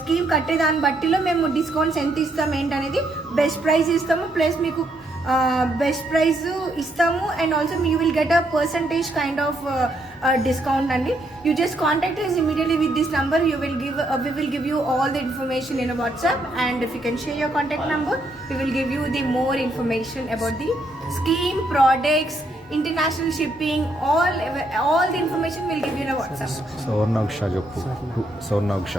స్కీమ్ కట్టేదాన్ని బట్టిలో మేము డిస్కౌంట్స్ ఎంత ఇస్తాం ఏంటనేది బెస్ట్ ప్రైస్ ఇస్తాము. ప్లస్ మీకు బెస్ట్ ప్రైస్ ఇస్తాము. And also you will get a percentage kind of discount అండి. You just contact us immediately with this number. We will give you all the information in a WhatsApp, and if you can share your contact number, we will give you the more information about the scheme, products, international shipping, all the information we'll give you in a WhatsApp. సవర్ణాక్ష చెప్పు. సవర్ణాక్ష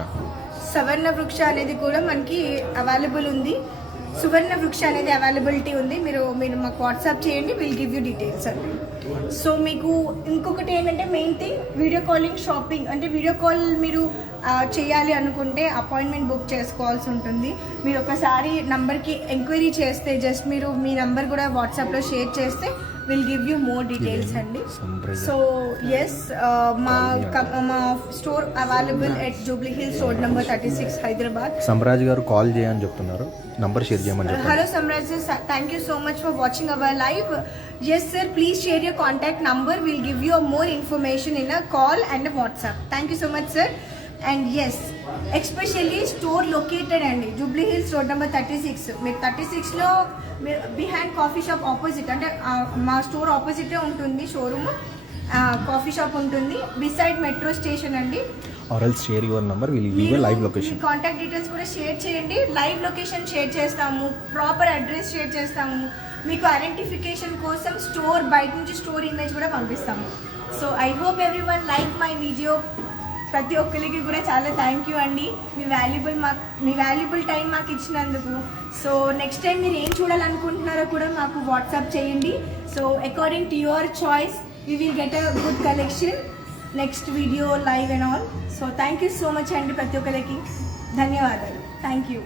సవర్ణ వృక్ష అనేది కూడా మనకి అవైలబుల్ ఉంది. సువర్ణ వృక్ష అనేది అవైలబిలిటీ ఉంది. మీరు మాకు వాట్సాప్ చేయండి, విల్ గివ్ యూ డీటెయిల్స్ అండి. సో మీకు ఇంకొకటి ఏంటంటే main thing video calling shopping అంటే వీడియో కాల్ మీరు చేయాలి అనుకుంటే అపాయింట్మెంట్ బుక్ చేసుకోవాల్సి ఉంటుంది. మీరు ఒకసారి నంబర్కి ఎంక్వైరీ చేస్తే జస్ట్ మీరు మీ నంబర్ కూడా వాట్సాప్లో షేర్ చేస్తే will give you more details అండి. సో ఎస్, మా store available at Jubilee Hills road number 36 Hyderabad. Samraj గారు కాల్ చేయని చెప్తున్నారు, నంబర్ షేర్ చేయమని చెప్తున్నారు. Hello Samraj sir, thank you so much for watching our live. Yes sir, please share your contact number. We'll give you more information in a call and a WhatsApp. Thank you so much sir. And yes, especially store located అండి జూబ్లీ హిల్స్ రోడ్ నెంబర్ 36. మీరు 36లో బిహైండ్ కాఫీ షాప్ ఆపోజిట్ అంటే మా స్టోర్ ఆపోజిటే ఉంటుంది షోరూమ్. కాఫీ షాప్ ఉంటుంది బిసైడ్ మెట్రో స్టేషన్ అండి. Are else share your number, will give you live location. Contact details కూడా షేర్ చేయండి, లైవ్ లొకేషన్ షేర్ చేస్తాము, ప్రాపర్ అడ్రస్ షేర్ చేస్తాము, మీకు ఐడెంటిఫికేషన్ కోసం స్టోర్ బయట నుంచి స్టోర్ ఇమేజ్ కూడా పంపిస్తాము. So I hope everyone like my video. ప్రతి ఒక్కరికి కూడా చాలా థ్యాంక్ యూ అండి, మీ వాల్యుబుల్ టైం మాకు ఇచ్చినందుకు. సో నెక్స్ట్ టైం మీరు ఏం చూడాలనుకుంటున్నారో కూడా మాకు వాట్సాప్ చేయండి. So according to your choice we will get a good collection next video live and all. So thank you so much అండి ప్రతి ఒక్కరికి ధన్యవాదాలు. Thank you.